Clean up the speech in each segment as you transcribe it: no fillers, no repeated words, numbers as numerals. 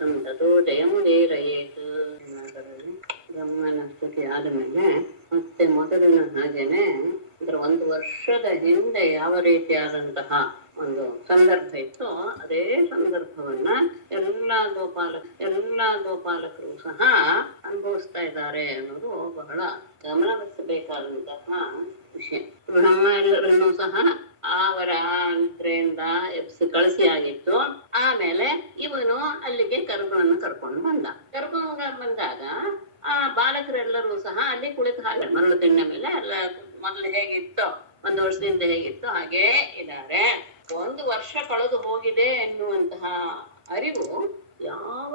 ಸಂತತೋ ಜಯಮುದೀರಯೇತು. ಬ್ರಹ್ಮನ ಸ್ತುತಿ ಆದಮೇಲೆ ಮತ್ತೆ ಮೊದಲಿನ ಹಾಗೇನೆ ಅಂದ್ರೆ 1 ವರ್ಷದ ಹಿಂದೆ ಯಾವ ರೀತಿಯಾದಂತಹ ಒಂದು ಸಂದರ್ಭ ಇತ್ತು, ಅದೇ ಸಂದರ್ಭವನ್ನ ಎಲ್ಲಾ ಗೋಪಾಲಕರು ಸಹ ಅನುಭವಿಸ್ತಾ ಇದ್ದಾರೆ ಅನ್ನೋದು ಬಹಳ ಗಮನಹರಿಸಬೇಕಾದಂತಹ ವಿಷಯ. ಬ್ರಹ್ಮ ಎಲ್ಲರನ್ನೂ ಸಹ ಅವರ ನಿದ್ರೆಯಿಂದ ಎಬ್ಸಿ ಕಳಿಸಿ ಆಗಿತ್ತು. ಆಮೇಲೆ ಇವನು ಅಲ್ಲಿಗೆ ಕರ್ಕೊಂಡು ಬಂದಾಗ ಆ ಬಾಲಕರೆಲ್ಲರೂ ಸಹ ಅಲ್ಲಿ ಕುಳಿತು ಹಾಗೆ ಮರಳು ದಿಣ್ಣೆ ಮೇಲೆ ಎಲ್ಲ ಮೊದಲು ಹೇಗಿತ್ತೋ 1 ವರ್ಷದಿಂದ ಹೇಗಿತ್ತು ಹಾಗೇ ಇದ್ದಾರೆ. 1 ವರ್ಷ ಕಳೆದು ಹೋಗಿದೆ ಎನ್ನುವಂತಹ ಅರಿವು ಯಾವ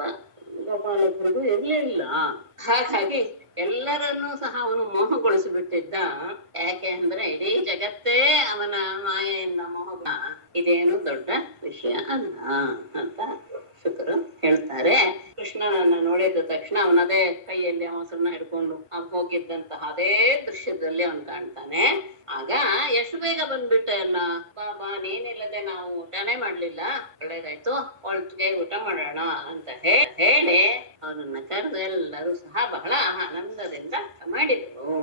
ಗೋಪಾಲಕರಿಗೂ ಇರಲಿಲ್ಲ. ಹಾಗಾಗಿ ಎಲ್ಲರನ್ನೂ ಸಹ ಅವನು ಮೋಹಗೊಳಿಸಿಬಿಟ್ಟಿದ್ದ. ಯಾಕೆ ಅಂದ್ರೆ ಇಡೀ ಜಗತ್ತೇ ಅವನ ಮಾಯೆಯಿಂದ ಮೋಹ, ಇದೇನು ದೊಡ್ಡ ವಿಷಯ ಅಲ್ಲ ಅಂತ ಶುಕರು ಹೇಳ್ತಾರೆ. ಕೃಷ್ಣನನ್ನ ನೋಡಿದ ತಕ್ಷಣ ಅವನದೇ ಕೈಯಲ್ಲಿ ಮೊಸರನ್ನ ಹಿಡ್ಕೊಂಡು ಹೋಗಿದ್ದಂತಹ ಅದೇ ದೃಶ್ಯದಲ್ಲಿ ಅವನು ಕಾಣ್ತಾನೆ. ಆಗ ಎಷ್ಟು ಬೇಗ ಬಂದ್ಬಿಟ್ಟೆ ಅಲ್ಲ ಬಾಬಾ, ನೀನಿಲ್ಲದೆ ನಾವು ಊಟನೇ ಮಾಡ್ಲಿಲ್ಲ, ಒಳ್ಳೇದಾಯ್ತು, ಒಟ್ಟಿಗೆ ಊಟ ಮಾಡೋಣ ಅಂತ ಹೇಳಿ ಅವನನ್ನ ಕರೆದು ಎಲ್ಲರೂ ಸಹ ಬಹಳ ಆನಂದದಿಂದ ಮಾಡಿದ್ರು.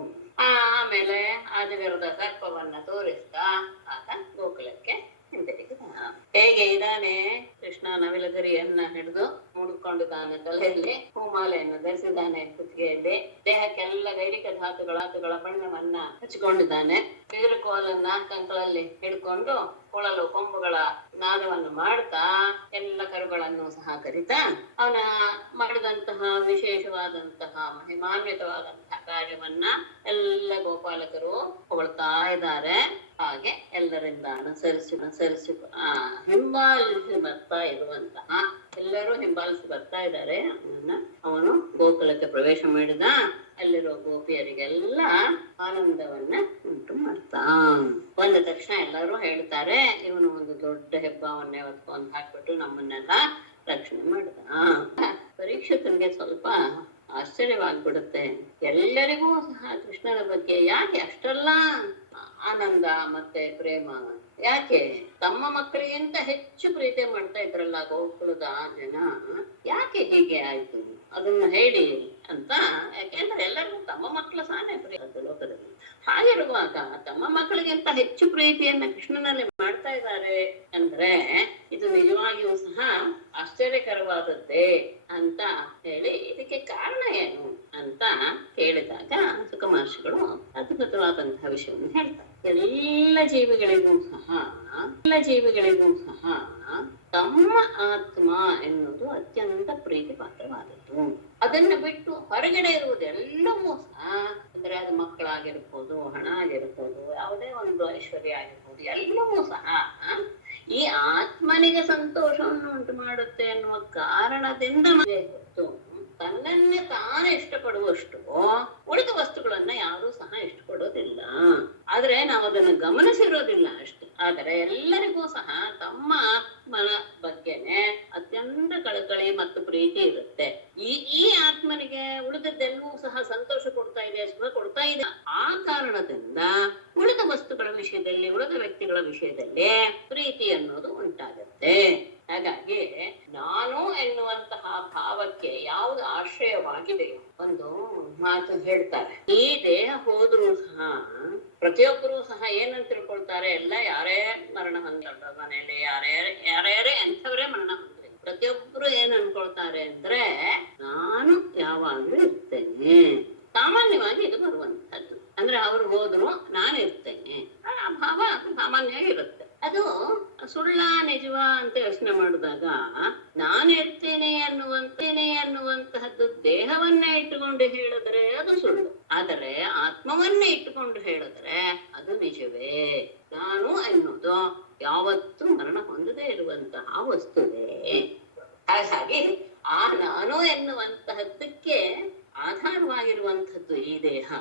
ಆಮೇಲೆ ಆದಿವಿರದ ಸರ್ಪವನ್ನ ತೋರಿಸ್ತಾ ಆತ ಗೋಕುಲಕ್ಕೆ ಹಿಂತಿರುಗಿದ. ಹೇಗೆ ಇದ್ದಾನೆ ಕೃಷ್ಣ, ನವಿಲಗರಿಯನ್ನ ಹಿಡಿದು ಮುಡ್ಕೊಂಡಿದ್ದಾನೆ, ತಲೆಯಲ್ಲಿ ಹೂಮಾಲೆಯನ್ನು ಧರಿಸಿದ್ದಾನೆ, ಕುತ್ತಿಗೆಯಲ್ಲಿ ದೇಹಕ್ಕೆಲ್ಲ ಗೈರಿಕ ಧಾತುಗಳ ಬಣ್ಣವನ್ನ ಹಚ್ಚಿಕೊಂಡಿದ್ದಾನೆ, ಕೋಲನ್ನ ಕಂಕಳಲ್ಲಿ ಹಿಡ್ಕೊಂಡು ಕೊಳಲು ಕೊಂಬುಗಳ ನಾದವನ್ನು ಮಾಡ್ತಾ ಎಲ್ಲ ಕರುಗಳನ್ನು ಸಹ ಕರಿತಾ ಅವನ ಮಾಡಿದಂತಹ ವಿಶೇಷವಾದಂತಹ ಮಹಿಮಾನ್ವಿತವಾದಂತಹ ಕಾರ್ಯವನ್ನ ಎಲ್ಲ ಗೋಪಾಲಕರು ಹೊಗಳ್ತಾ ಇದ್ದಾರೆ. ಹಾಗೆ ಎಲ್ಲರಿಂದ ಅನುಸರಿಸಿ ಹಿಂಬಾಲಿಸಿ ಬರ್ತಾ ಇರುವಂತಹ ಎಲ್ಲರೂ ಹಿಂಬಾಲಿಸಿ ಬರ್ತಾ ಇದ್ದಾರೆ. ಅವನು ಗೋಕುಲಕ್ಕೆ ಪ್ರವೇಶ ಮಾಡಿದ. ಅಲ್ಲಿರೋ ಗೋಪಿಯರಿಗೆಲ್ಲ ಆನಂದವನ್ನ ಉಂಟು ಮಾಡ್ತಾ ಬಂದ ತಕ್ಷಣ ಎಲ್ಲರೂ ಹೇಳ್ತಾರೆ, ಇವನು ಒಂದು ದೊಡ್ಡ ಹೆಬ್ಬಾವನ್ನೇ ಹೊತ್ಕೊಂಡು ಹಾಕ್ಬಿಟ್ಟು ನಮ್ಮನ್ನೆಲ್ಲ ರಕ್ಷಣೆ ಮಾಡಿದ. ಪರೀಕ್ಷಿತನಿಗೆ ಸ್ವಲ್ಪ ಆಶ್ಚರ್ಯವಾಗ್ಬಿಡುತ್ತೆ. ಎಲ್ಲರಿಗೂ ಸಹ ಕೃಷ್ಣನ ಬಗ್ಗೆ ಯಾಕೆ ಅಷ್ಟೆಲ್ಲ ಆನಂದ ಮತ್ತೆ ಪ್ರೇಮ? ಯಾಕೆ ತಮ್ಮ ಮಕ್ಕಳಿಗಿಂತ ಹೆಚ್ಚು ಪ್ರೀತಿ ಮಾಡ್ತಾ ಇದ್ರಲ್ಲ ಗೋಕುಲದ ಜನ, ಯಾಕೆ ಹೀಗೆ ಆಯ್ತು ಅದನ್ನ ಹೇಳಿ ಅಂತ. ಯಾಕೆಂದ್ರೆ ಎಲ್ಲರಿಗೂ ತಮ್ಮ ಮಕ್ಕಳು ಸಾನೆ ಪ್ರಿಯ ಲೋಕದಲ್ಲಿ. ಹಾಗಿರುವಾಗ ತಮ್ಮ ಮಕ್ಕಳಿಗಿಂತ ಹೆಚ್ಚು ಪ್ರೀತಿಯನ್ನ ಕೃಷ್ಣನಲ್ಲಿ ಮಾಡ್ತಾ ಇದ್ದಾರೆ ಅಂದ್ರೆ ಇದು ನಿಜವಾಗಿಯೂ ಸಹ ಆಶ್ಚರ್ಯಕರವಾದದ್ದೇ ಅಂತ ಹೇಳಿ, ಇದಕ್ಕೆ ಕಾರಣ ಏನು ಅಂತ ಕೇಳಿದಾಗ ಸುಖ ಮಹರ್ಷಿಗಳು ಅದ್ಭುತವಾದಂತಹ ವಿಷಯವನ್ನು ಹೇಳ್ತಾರೆ. ಎಲ್ಲ ಜೀವಿಗಳಿಗೂ ಸಹ ತಮ್ಮ ಆತ್ಮ ಎನ್ನುವುದು ಅತ್ಯಂತ ಪ್ರೀತಿ ಪಾತ್ರವಾದದ್ದು. ಅದನ್ನ ಬಿಟ್ಟು ಹೊರಗಡೆ ಇರುವುದೆಲ್ಲವೂ ಸಹ, ಅಂದ್ರೆ ಅದು ಮಕ್ಕಳಾಗಿರ್ಬೋದು, ಹಣ ಆಗಿರ್ಬೋದು, ಯಾವುದೇ ಒಂದು ಐಶ್ವರ್ಯ ಆಗಿರ್ಬೋದು, ಎಲ್ಲವೂ ಸಹ ಈ ಆತ್ಮನಿಗೆ ಸಂತೋಷವನ್ನು ಉಂಟು ಮಾಡುತ್ತೆ ಎನ್ನುವ ಕಾರಣದಿಂದ ಗೊತ್ತು. ತನ್ನನ್ನೇ ತಾನೇ ಇಷ್ಟಪಡುವಷ್ಟು ಉಳಿದ ವಸ್ತುಗಳನ್ನ ಯಾರೂ ಸಹ ಇಷ್ಟಪಡೋದಿಲ್ಲ. ಆದ್ರೆ ನಾವು ಅದನ್ನು ಗಮನಿಸಿರೋದಿಲ್ಲ ಅಷ್ಟೇ. ಆದರೆ ಎಲ್ಲರಿಗೂ ಸಹ ತಮ್ಮ ಆತ್ಮನ ಬಗ್ಗೆನೆ ಅತ್ಯಂತ ಕಳಕಳಿ ಮತ್ತು ಪ್ರೀತಿ ಇರುತ್ತೆ. ಈ ಆತ್ಮನಿಗೆ ಉಳಿದದ್ದೆಲ್ಲವೂ ಸಹ ಸಂತೋಷ ಕೊಡ್ತಾ ಇದೆ, ಸುಖ ಕೊಡ್ತಾ ಇದೆ. ಆ ಕಾರಣದಿಂದ ಉಳಿದ ವಸ್ತುಗಳ ವಿಷಯದಲ್ಲಿ, ಉಳಿದ ವ್ಯಕ್ತಿಗಳ ವಿಷಯದಲ್ಲಿ ಪ್ರೀತಿ ಅನ್ನೋದು ಉಂಟಾಗುತ್ತೆ. ಹಾಗಾಗಿ ನಾನು ಎನ್ನುವಂತಹ ಭಾವಕ್ಕೆ ಯಾವುದು ಆಶ್ರಯವಾಗಿದೆಯೋ, ಒಂದು ಮಾತು ಹೇಳ್ತಾರೆ, ಈ ದೇಹ ಹೋದ್ರೂ ಸಹ ಪ್ರತಿಯೊಬ್ಬರೂ ಸಹ ಏನಂತ ತಿಳ್ಕೊಳ್ತಾರೆ, ಎಲ್ಲ ಯಾರೇ ಮರಣ ಹೊಂದಿಲ್ಲ ಮನೆಯಲ್ಲಿ, ಯಾರ್ಯಾರೇ ಎಂಥವರೇ ಮರಣ ಹೊಂದ್ರಿ, ಪ್ರತಿಯೊಬ್ರು ಏನ್ ಅನ್ಕೊಳ್ತಾರೆ ಅಂದ್ರೆ ನಾನು ಯಾವಾಗ್ಲೂ ಇರ್ತೇನೆ. ಸಾಮಾನ್ಯವಾಗಿ ಇದು ಬರುವಂತದ್ದು. ಅಂದ್ರೆ ಅವ್ರು ಹೋದ್ರು ನಾನು ಇರ್ತೇನೆ, ಆ ಭಾವ ಸಾಮಾನ್ಯವಾಗಿರುತ್ತೆ. ಅದು ಸುಳ್ಳ ನಿಜವ ಅಂತ ಯೋಚನೆ ಮಾಡಿದಾಗ, ನಾನಿರ್ತೇನೆ ಅನ್ನುವಂತಹದ್ದು ದೇಹವನ್ನೇ ಇಟ್ಟುಕೊಂಡು ಹೇಳಿದ್ರೆ ಅದು ಸುಳ್ಳು, ಆದರೆ ಆತ್ಮವನ್ನೇ ಇಟ್ಟುಕೊಂಡು ಹೇಳಿದ್ರೆ ಅದು ನಿಜವೇ. ನಾನು ಎನ್ನುವುದು ಯಾವತ್ತೂ ಮರಣ ಹೊಂದದೇ ಇರುವಂತಹ ವಸ್ತುವೇ. ಹಾಗಾಗಿ ಆ ನಾನು ಎನ್ನುವಂತಹದ್ದಕ್ಕೆ ಆಧಾರವಾಗಿರುವಂಥದ್ದು ಈ ದೇಹ.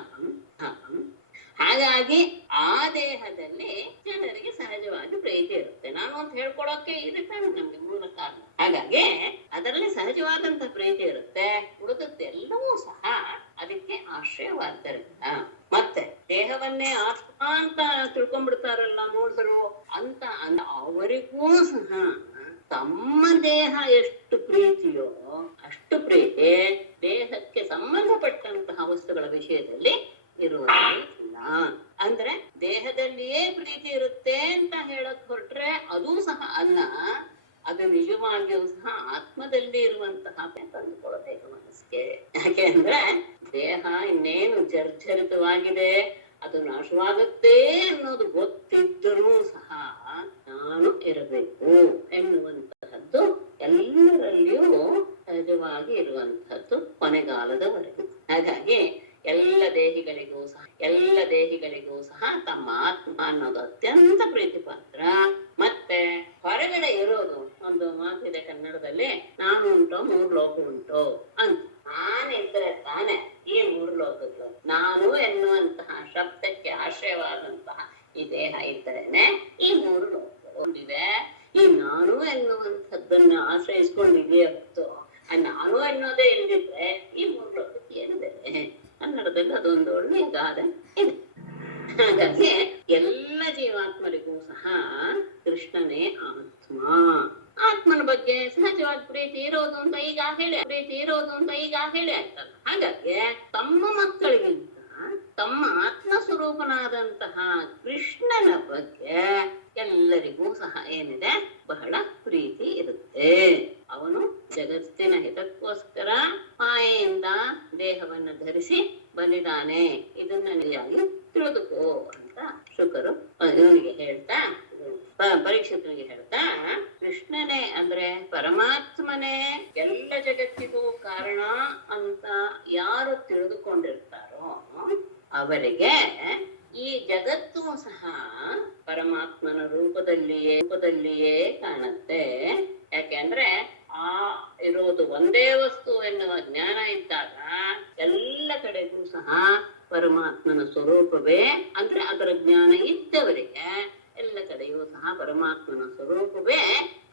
ಹಾಗಾಗಿ ಆ ದೇಹದಲ್ಲಿ ಜನರಿಗೆ ಸಹಜವಾಗಿ ಪ್ರೀತಿ ಇರುತ್ತೆ. ನಾನು ಅಂತ ಹೇಳ್ಕೊಳಕ್ಕೆ ಇದಕ್ಕೆ ನಮ್ಗೆ ಮೂಲ ಕಾರಣ. ಹಾಗಾಗಿ ಅದರಲ್ಲಿ ಸಹಜವಾದಂತಹ ಪ್ರೀತಿ ಇರುತ್ತೆ. ಉಳಿದದ್ದೆಲ್ಲವೂ ಸಹ ಅದಕ್ಕೆ ಆಶ್ರಯವಾದ್ದರಿಂದ. ಮತ್ತೆ ದೇಹವನ್ನೇ ಆತ್ಮ ಅಂತ ತಿಳ್ಕೊಂಡ್ಬಿಡ್ತಾರಲ್ಲ ಮೂಢರು ಅಂತ ಅವರಿಗೂ ಸಹ ತಮ್ಮ ದೇಹ ಎಷ್ಟು ಪ್ರೀತಿಯೋ ಅಷ್ಟು ಪ್ರೀತಿ ದೇಹಕ್ಕೆ ಸಂಬಂಧಪಟ್ಟಂತಹ ವಸ್ತುಗಳ ವಿಷಯದಲ್ಲಿ ಇರುವುದಿಲ್ಲ. ಅಂದ್ರೆ ದೇಹದಲ್ಲಿಯೇ ಪ್ರೀತಿ ಇರುತ್ತೆ ಅಂತ ಹೇಳಕ್ ಹೊರಟ್ರೆ ಅದೂ ಸಹ ಅಲ್ಲ. ಅದು ನಿಜವಾಗಿಯೂ ಸಹ ಆತ್ಮದಲ್ಲಿ ಇರುವಂತಹ ತಂದುಕೊಳ್ಬೇಕು ಮನಸ್ಸಿಗೆ. ಯಾಕೆ ಅಂದ್ರೆ ದೇಹ ಇನ್ನೇನು ಜರ್ಜರಿತವಾಗಿದೆ, ಅದು ನಾಶವಾಗುತ್ತೆ ಅನ್ನೋದು ಗೊತ್ತಿದ್ದರೂ ಸಹ ನಾನು ಇರಬೇಕು ಎನ್ನುವಂತಹದ್ದು ಎಲ್ಲರಲ್ಲಿಯೂ ಸಹಜವಾಗಿ ಇರುವಂತಹದ್ದು ಕೊನೆಗಾಲದವರೆಗೂ. ಹಾಗಾಗಿ ಎಲ್ಲ ದೇಹಿಗಳಿಗೂ ಸಹ ತಮ್ಮ ಆತ್ಮ ಅನ್ನೋದು ಅತ್ಯಂತ ಪ್ರೀತಿ ಪಾತ್ರ. ಮತ್ತೆ ಹೊರಗಡೆ ಇರೋದು ಒಂದು ಮಾತಿದೆ ಕನ್ನಡದಲ್ಲಿ, ನಾನು ಉಂಟೋ 3 ಲೋಕ ಉಂಟು ಅಂತ. ನಾನಿದ್ರೆ ತಾನೆ ಈ 3 ಲೋಕಗಳು. ನಾನು ಎನ್ನುವಂತಹ ಶಬ್ದಕ್ಕೆ ಆಶ್ರಯವಾದಂತಹ ಈ ದೇಹ ಇದ್ದರೇನೆ ಈ 3 ಲೋಕಗಳು ಇದೆ. ಈ ನಾನು ಎನ್ನುವಂಥದ್ದನ್ನ ಆಶ್ರಯಿಸ್ಕೊಂಡಿದೆಯೇ ಹೊತ್ತು ಆ ನಾನು ಎನ್ನುವುದೇ ಇಲ್ಲದಿದ್ರೆ ಈ 3 ಲೋಕಕ್ಕೆ ಏನು ಬೆಲೆ? ಕನ್ನಡದಲ್ಲಿ ಅದೊಂದು ಒಳ್ಳೆಯ ಗಾದೆ ಇದೆ. ಹಾಗಾಗಿ ಎಲ್ಲ ಜೀವಾತ್ಮರಿಗೂ ಸಹ ಕೃಷ್ಣನೇ ಆತ್ಮ. ಆತ್ಮನ ಬಗ್ಗೆ ಸಹಜವಾಗಿ ಪ್ರೀತಿ ಇರೋದು ಅಂತ ಈಗ ಹೇಳಿ ಆಯ್ತಲ್ಲ. ಹಾಗಾಗಿ ತಮ್ಮ ಮಕ್ಕಳಿಗಿಂತ ತಮ್ಮ ಆತ್ಮ ಸ್ವರೂಪನಾದಂತಹ ಕೃಷ್ಣನ ಬಗ್ಗೆ ಎಲ್ಲರಿಗೂ ಸಹ ಏನಿದೆ, ಬಹಳ ಪ್ರೀತಿ ಇರುತ್ತೆ. ಅವನು ಜಗತ್ತಿನ ಹಿತಕ್ಕೋಸ್ಕರ ಮಾಯೆಯಿಂದ ದೇಹವನ್ನು ಧರಿಸಿ ಬಂದಿದ್ದಾನೆ, ಇದನ್ನ ನಿಜವಾಗಿ ತಿಳಿದುಕೋ ಅಂತ ಶುಕರು ಇವನಿಗೆ ಹೇಳ್ತಾ, ಪರೀಕ್ಷಿತನಿಗೆ ಹೇಳ್ತಾ, ಕೃಷ್ಣನೇ ಅಂದ್ರೆ ಪರಮಾತ್ಮನೇ ಎಲ್ಲ ಜಗತ್ತಿಗೂ ಕಾರಣ ಅಂತ ಯಾರು ತಿಳಿದುಕೊಂಡಿರ್ತಾರೋ ಅವರಿಗೆ ಈ ಜಗತ್ತು ಸಹ ಪರಮಾತ್ಮನ ರೂಪದಲ್ಲಿಯೇ ಕಾಣುತ್ತೆ. ಯಾಕೆಂದ್ರೆ ಆ ಇರೋದು ಒಂದೇ ವಸ್ತು ಎನ್ನುವ ಜ್ಞಾನ ಇದ್ದಾಗ ಎಲ್ಲ ಕಡೆಗೂ ಸಹ ಪರಮಾತ್ಮನ ಸ್ವರೂಪವೇ, ಅಂದ್ರೆ ಅದರ ಜ್ಞಾನ ಇದ್ದವರಿಗೆ ಎಲ್ಲ ಕಡೆಯೂ ಸಹ ಪರಮಾತ್ಮನ ಸ್ವರೂಪವೇ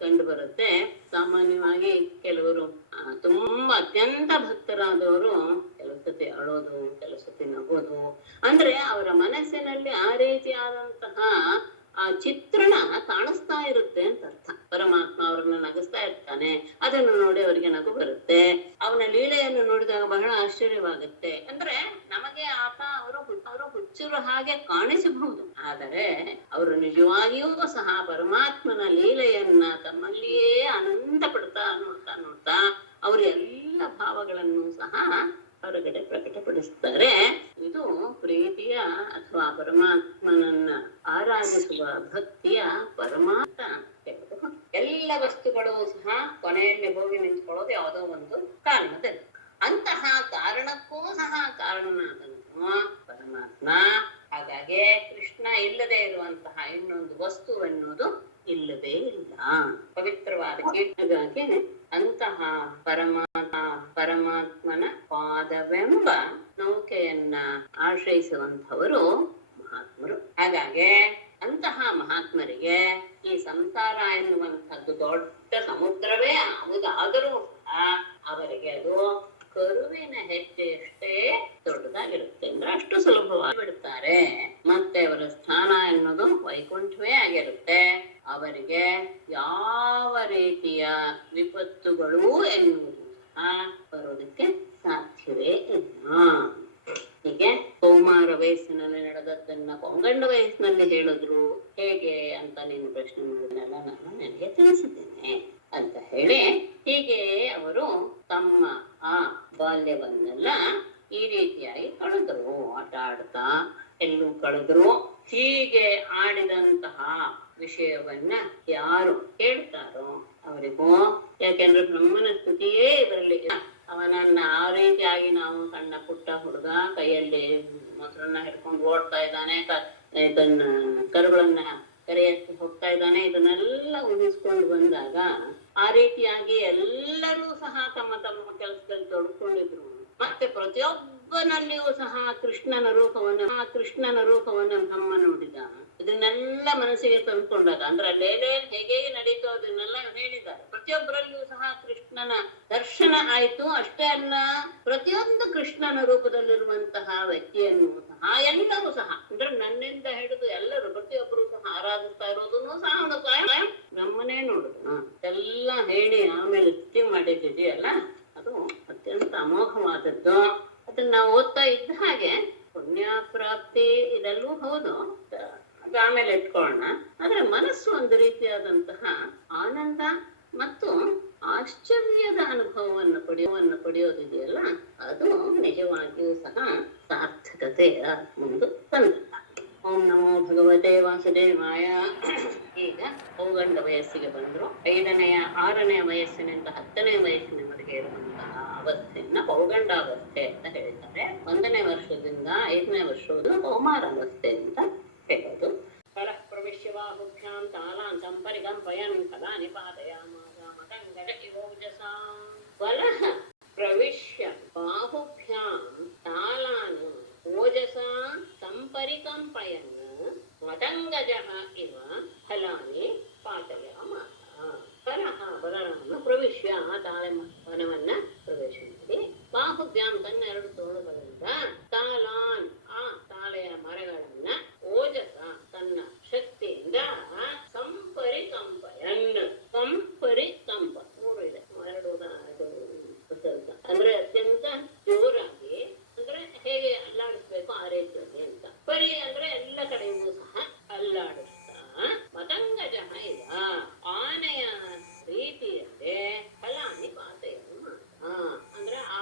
ಕಂಡು ಬರುತ್ತೆ. ಸಾಮಾನ್ಯವಾಗಿ ಕೆಲವರು ತುಂಬಾ ಅತ್ಯಂತ ಭಕ್ತರಾದವರು ಕೆಲವು ಸತಿ ಅಳೋದು, ಕೆಲವು ಸತಿ ನಗೋದು, ಅಂದ್ರೆ ಅವರ ಮನಸ್ಸಿನಲ್ಲಿ ಆ ರೀತಿಯಾದಂತಹ ಆ ಚಿತ್ರಣ ಕಾಣಿಸ್ತಾ ಇರುತ್ತೆ ಅಂತ ಅರ್ಥ. ಪರಮಾತ್ಮ ಅವರನ್ನ ನಗಿಸ್ತಾ ಇರ್ತಾನೆ, ಅದನ್ನು ನೋಡಿ ಅವರಿಗೆ ನಗು ಬರುತ್ತೆ. ಅವನ ಲೀಲೆಯನ್ನು ನೋಡಿದಾಗ ಬಹಳ ಆಶ್ಚರ್ಯವಾಗುತ್ತೆ. ಅಂದ್ರೆ ನಮಗೆ ಆತ ಅವರು ಹುಚ್ಚರು ಹಾಗೆ ಕಾಣಿಸಬಹುದು, ಆದರೆ ಅವರು ನಿಜವಾಗಿಯೂ ಸಹ ಪರಮಾತ್ಮನ ಲೀಲೆಯನ್ನ ತಮ್ಮಲ್ಲಿಯೇ ಆನಂದ ಪಡ್ತಾ ನೋಡ್ತಾ ಅವರು ಎಲ್ಲ ಭಾವಗಳನ್ನು ಸಹ ಹೊರಗಡೆ ಪ್ರಕಟಪಡಿಸ್ತಾರೆ. ಇದು ಪ್ರೀತಿಯ ಅಥವಾ ಪರಮಾತ್ಮನನ್ನ ಆರಾಧಿಸುವ ಭಕ್ತಿಯ ಪರಮಾತ್ಮ. ಎಲ್ಲ ವಸ್ತುಗಳು ಸಹ ಕೊನೆಯಲ್ಲಿ ಹೋಗಿ ನಿಂತ್ಕೊಳ್ಳೋದು ಯಾವುದೋ ಒಂದು ಕಾರಣದಲ್ಲಿ. ಅಂತಹ ಕಾರಣಕ್ಕೂ ಸಹ ಕಾರಣನಾದಂತಹ ಪರಮಾತ್ಮ. ಹಾಗಾಗಿ ಕೃಷ್ಣ ಇಲ್ಲದೆ ಇರುವಂತಹ ಇನ್ನೊಂದು ವಸ್ತು ಎನ್ನುವುದು ಇಲ್ಲವೇ ಇಲ್ಲ. ಪವಿತ್ರವಾದ ಕೀರ್ತನೆಗಾಗಿ ಅಂತಹ ಪರಮಾತ್ಮನ ಪಾದವೆಂಬ ನೌಕೆಯನ್ನ ಆಶ್ರಯಿಸುವಂತವರು ಮಹಾತ್ಮರು. ಹಾಗಾಗಿ ಅಂತಹ ಮಹಾತ್ಮರಿಗೆ ಈ ಸಂಸಾರ ಎನ್ನುವಂಥದ್ದು ದೊಡ್ಡ ಸಮುದ್ರವೇ ಆಗುವುದಾದರೂ ಸಹ ಅವರಿಗೆ ಅದು ಕರುವಿನ ಹೆಜ್ಜೆಯಷ್ಟೇ ದೊಡ್ಡದಾಗಿರುತ್ತೆ. ಅಂದ್ರೆ ಅಷ್ಟು ಸುಲಭವಾಗಿ ಬಿಡುತ್ತಾರೆ. ಮತ್ತೆ ಅವರ ಸ್ಥಾನ ಎನ್ನುವುದು ವೈಕುಂಠವೇ ಆಗಿರುತ್ತೆ. ಅವರಿಗೆ ಯಾವ ರೀತಿಯ ವಿಪತ್ತುಗಳು ಎನ್ನುವುದು ಸಹ ಬರೋದಕ್ಕೆ ಸಾಧ್ಯವೇ ಇಲ್ಲ. ಹೀಗೆ ಕೌಮಾರ ವಯಸ್ಸಿನಲ್ಲಿ ನಡೆದದ್ದನ್ನ ಪೊಂಗಂಡ ವಯಸ್ಸಿನಲ್ಲಿ ಹೇಳಿದ್ರು ಹೇಗೆ ಅಂತ ನೀನು ಪ್ರಶ್ನೆ ಮಾಡಿದ್ನಲ್ಲ, ನಾನು ನನಗೆ ತಿಳಿಸಿದ್ದೇನೆ ಅಂತ ಹೇಳಿ, ಹೀಗೆ ಅವರು ತಮ್ಮ ಆ ಬಾಲ್ಯವನ್ನೆಲ್ಲ ಈ ರೀತಿಯಾಗಿ ಕಳೆದ್ರು. ಆಟ ಆಡ್ತಾ ಎಲ್ಲೂ ಕಳೆದ್ರು. ಹೀಗೆ ಆಡಿದಂತಹ ವಿಷಯವನ್ನ ಯಾರು ಹೇಳ್ತಾರೋ ಅವರಿಗೂ, ಯಾಕೆಂದ್ರೆ ಬ್ರಹ್ಮನ ಸ್ತುತಿಯೇ ಇದರಲ್ಲಿ. ಅವನನ್ನ ಆ ರೀತಿಯಾಗಿ ನಾವು ಸಣ್ಣ ಪುಟ್ಟ ಹುಡುಗ ಕೈಯಲ್ಲಿ ಮೊಸರನ್ನ ಹಿಡ್ಕೊಂಡು ಓಡ್ತಾ ಇದ್ದಾನೆ, ಇದನ್ನ ಕರುಗಳನ್ನ ಕರೆಯಕ್ಕೆ ಹೋಗ್ತಾ ಇದ್ದಾನೆ, ಇದನ್ನೆಲ್ಲ ಊಹಿಸ್ಕೊಂಡು ಬಂದಾಗ ಆ ರೀತಿಯಾಗಿ ಎಲ್ಲರೂ ಸಹ ತಮ್ಮ ತಮ್ಮ ಕೆಲಸದಲ್ಲಿ ತೊಡ್ಕೊಂಡಿದ್ರು. ಮತ್ತೆ ಪ್ರತಿಯೊಬ್ಬನಲ್ಲಿಯೂ ಸಹ ಕೃಷ್ಣನ ರೂಪವನ್ನು ಬ್ರಹ್ಮ ನೋಡಿದ. ಇದನ್ನೆಲ್ಲ ಮನಸ್ಸಿಗೆ ತಂದ್ಕೊಂಡಾಗ, ಅಂದ್ರೆ ಲೇಲೆ ಹೇಗೆ ನಡೀತೋ ಅದನ್ನೆಲ್ಲ ಹೇಳಿದ್ದಾರೆ. ಪ್ರತಿಯೊಬ್ಬರಲ್ಲಿಯೂ ಸಹ ಕೃಷ್ಣನ ದರ್ಶನ ಆಯ್ತು. ಅಷ್ಟೇ ಅಲ್ಲ, ಪ್ರತಿಯೊಂದು ಕೃಷ್ಣನ ರೂಪದಲ್ಲಿರುವಂತಹ ವ್ಯಕ್ತಿಯನ್ನು ಸಹ ಎಲ್ಲರೂ ಸಹ, ಅಂದ್ರೆ ನನ್ನಿಂದ ಹಿಡಿದು ಎಲ್ಲರೂ ಪ್ರತಿಯೊಬ್ಬರು ಸಹ ಆರಾಧಿಸ್ತಾ ಇರೋದನ್ನು ಸಹ ಬ್ರಹ್ಮನೇ ನೋಡುದು. ಎಲ್ಲ ಹೇಳಿ ಆಮೇಲೆ ಸ್ಟಿಚಿಂಗ್ ಮಾಡಿದ್ದಿದೆಯಲ್ಲ, ಅದು ಅತ್ಯಂತ ಅಮೋಘವಾದದ್ದು. ಅದನ್ನ ನಾವು ಓದ್ತಾ ಇದ್ದ ಹಾಗೆ ಪುಣ್ಯ ಪ್ರಾಪ್ತಿ ಇದೆಲ್ಲೂ ಹೌದು, ಅದು ಆಮೇಲೆ ಇಟ್ಕೊಳ್ಳೋಣ. ಆದ್ರೆ ಮನಸ್ಸು ಒಂದು ರೀತಿಯಾದಂತಹ ಆನಂದ ಮತ್ತು ಆಶ್ಚರ್ಯದ ಅನುಭವವನ್ನು ಪಡೆಯೋದಿದೆಯಲ್ಲ, ಅದು ನಿಜವಾಗಿಯೂ ಸಹ ಸಾರ್ಥಕತೆಯ ಮುಂದೆ ತಂದಿಲ್ಲ. ಓಂ ನಮೋ ಭಗವತೆ ವಾಸುದೇವಾಯ. ಈಗ ಪೌಗಂಡ ವಯಸ್ಸಿಗೆ ಬಂದ್ರು. 5ನೇ 6ನೇ ವಯಸ್ಸಿನಿಂದ 10ನೇ ವಯಸ್ಸಿನವರೆಗೆ ಇರುವಂತಹ ಅವಸ್ಥೆಯನ್ನ ಪೌಗಂಡಾವಸ್ಥೆ ಅಂತ ಹೇಳ್ತಾರೆ. 1ನೇ ವರ್ಷದಿಂದ 5ನೇ ವರ್ಷವನ್ನು ಕೌಮಾರಾವಸ್ಥೆ ಅಂತ ಹೇಳೋದು. ಫಲಃ ಪ್ರವಿಶ್ಯ ಬಾಹುಭ್ಯಾಂ ತಾಲಾಂತಂ ಪರಿಕಂಪಯನ್ ಫಲಾ ನಿಪಾತಯಾಮಾಸ ಮತಂಗಜ ಇವೋಜಸಾ. ಫಲಃ ಪ್ರವಿಶ್ಯ ಬಾಹುಭ್ಯಾಂ ತಾಲಾನ್ ಓಜಸಾ ಸಂಪರಿಕಂಪಯನ್ ಮತಂಗಜಃ ಇವ ಫಲಾನಿ ಪಾತಯಾಮಾಸ. ಫಲಃ ಬಲರಾಮ ಪ್ರವಿಶ್ಯ ತಾಳೆ ವನವನ್ನ ಪ್ರವೇಶ ಮಾಡಿ, ಬಾಹುಭ್ಯಾಂ ತನ್ನ 2 ತೋಳುಗಳಿಂದ, ತಾಲಾನ್ ಆ ತಾಳೆಯ ಮರಗಳನ್ನ, ಓಜಸ ತನ್ನ ಶಕ್ತಿಯಿಂದ, ಸಂಪರಿಕಂಪಯನ್ ಕಂಪರಿಕಂಪ 3 ಇದೆ, 2 ಅಂದ್ರೆ ಅತ್ಯಂತ ಜೋರಾಗಿ, ಅಂದ್ರೆ ಹೇಗೆ ಅಲ್ಲಾಡಿಸ್ಬೇಕು ಆ ರೀತಿಯಲ್ಲಿ ಅಂತ. ಪರಿ ಅಂದ್ರೆ ಎಲ್ಲ ಕಡೆಯೂ ಸಹ ಅಲ್ಲಾಡಿಸ್ತಾ, ಮತಂಗಜಃ ಇದ ಆನೆಯ ರೀತಿಯಲ್ಲೇ ಫಲಾನಿ ಪಾತೆಯನ್ನು ಅಂದ್ರೆ ಆ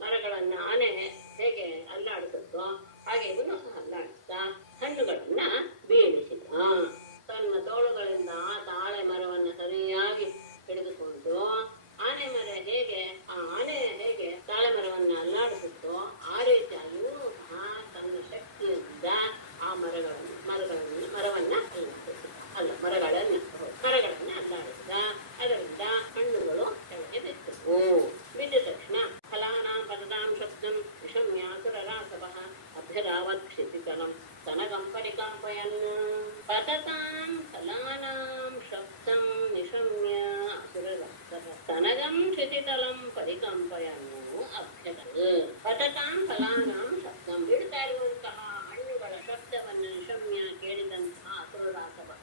ಮರಗಳನ್ನ ಆನೆ ಹೇಗೆ ಅಲ್ಲಾಡಿಸುತ್ತೋ ಹಾಗೆ ಇವನು ಸಹ ಅಲ್ಲಾಡಿಸ್ತಾ ಹಣ್ಣುಗಳನ್ನ ಬೀಳಿಸಿದ. ತನ್ನ ತೋಳುಗಳಿಂದ ಆ ತಾಳೆ ಮರವನ್ನ ಸರಿಯಾಗಿ ಹಿಡಿದುಕೊಂಡು ಆನೆ ಮರ ಹೇಗೆ ತಾಳೆ ಮರವನ್ನ ಅಲ್ಲಾಡಿಸುತ್ತೋ ಆ ರೀತಿಯಾಗಿಯೂ ಸಹ ತನ್ನ ಶಕ್ತಿಯಿಂದ ಆ ಮರವನ್ನ ಅಲ್ಲಾಡಿಸಿದ. ಅದರಿಂದ ಹಣ್ಣುಗಳು ಕೆಳಗೆ ಬಿದ್ದವು. ಬಿದ್ದ ತಕ್ಷಣ ಫಲಾನಾಂ ಪತತಾಂ ಶಬ್ದಂ ನಿಶಮ್ಯಾಸುರರಾಸವಃ ಅಭ್ಯರಾವತ್ ಕ್ಷಿತಿತಲಂ ತನಗಂ ಪರಿಕಂಪಯನ್. ಪತತಾಂ ಫಲಾನಾಂ ಶಬ್ದಂ ನಿಶಮ್ಯ ಅಸುರರಾಸವಃ ತನಗಂ ಕ್ಷಿತಿತಲಂ ಪರಿಕಂಪಯನ್ ಅಭ್ಯರತ್. ಪತತಾಂ ಫಲಾನಾಂ ಶಬ್ದಂ, ಬಿಡ್ತಾ ಇರುವಂತಹ ಹಣ್ಣುಗಳ ಶಬ್ದವನ್ನು ನಿಶಮ್ಯ ಕೇಳಿದಂತಹ ಅಸುರರಾಸವಃ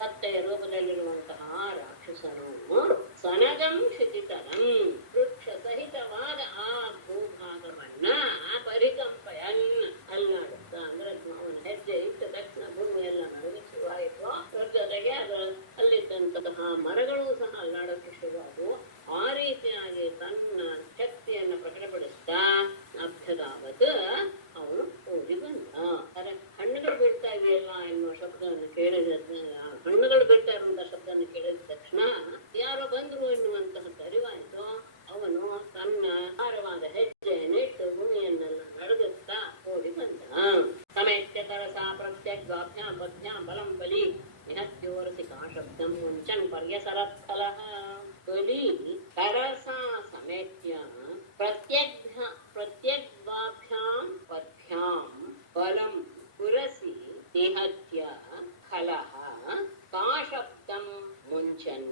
ಕತ್ತೆಯ ರೂಪದಲ್ಲಿರುವಂತಹ ರಾಕ್ಷಸರು, ಸನಗಂ ಕ್ಷಿತಿತಲಂ ವೃಕ್ಷ ಸಹಿತವಾದ ಆ ಭೂಭಾಗವನ್ನ ಪರಿಕಂಪಯನ್ ಅಲ್ಲಾಡುತ್ತಾ, ಅಂದ್ರೆ ಅವನ ಹೆಜ್ಜೆ ಇಟ್ಟ ತಕ್ಷಣ ಭೂಮಿಯೆಲ್ಲ ನಡುವೆ ಶುರುವಾಯಿತು. ಜೊತೆಗೆ ಅಲ್ಲಿದ್ದಂತಹ ಮರಗಳು ಸಹ ಅಲ್ಲಾಡೋಕೆ ಶುರುವಾದವು. ಆ ರೀತಿಯಾಗಿ ತನ್ನ ಶಕ್ತಿಯನ್ನು ಪ್ರಕಟಪಡಿಸ್ತಾ ಅಭ್ಯದಾವತ್ ಅವನು ಓಡಿ ಬಂದ. ಅರೆ ಹಣ್ಣುಗಳು ಬೀಳ್ತಾ ಇದೆಯಲ್ಲ ಎನ್ನುವ ಶಬ್ದವನ್ನು ಕೇಳಿದ, ಹಣ್ಣುಗಳು ಬೀಳ್ತಾ ಇರುವಂತಹ ಶಬ್ದವನ್ನು ಕೇಳಿದ ತಕ್ಷಣ ಯಾರೋ ಬಂದ್ರು ಎನ್ನುವಂತಹ ಅರಿವಾಯಿತು. ಅವನು ತನ್ನ ಭಾರವಾದ ಹೆಜ್ಜೆಯನ್ನಿಟ್ಟು ಭೂಮಿಯನ್ನೆಲ್ಲ ನಡೆದುತ್ತಾ ಓಡಿ ಬಂದ. ಸಮೇತ್ಯ ತರಸಾ ಪ್ರತ್ಯಗ್ಭ್ಯಾಂ ಬದ್ಭ್ಯಾಂ ಬಲಂ ಬಲಿ ನಿಹತ್ಯೋರಸಿಕಾ ಶಬ್ದಂ ಮುಂಚನ್ ಪರ್ಯಸರತ್ ಫಲಃ. ಬಲಿ ತರಸಾ ಸಮೇತ್ಯ ಪ್ರತ್ಯಗ್ಭ್ಯಾಂ ಪದ್ಭ್ಯಾಂ ಬಲಂ ಪುರಸಿ ನಿಹತ್ಯ ಫಲಃ ಕಾಶಬ್ದಂ ಮುಂಚನ್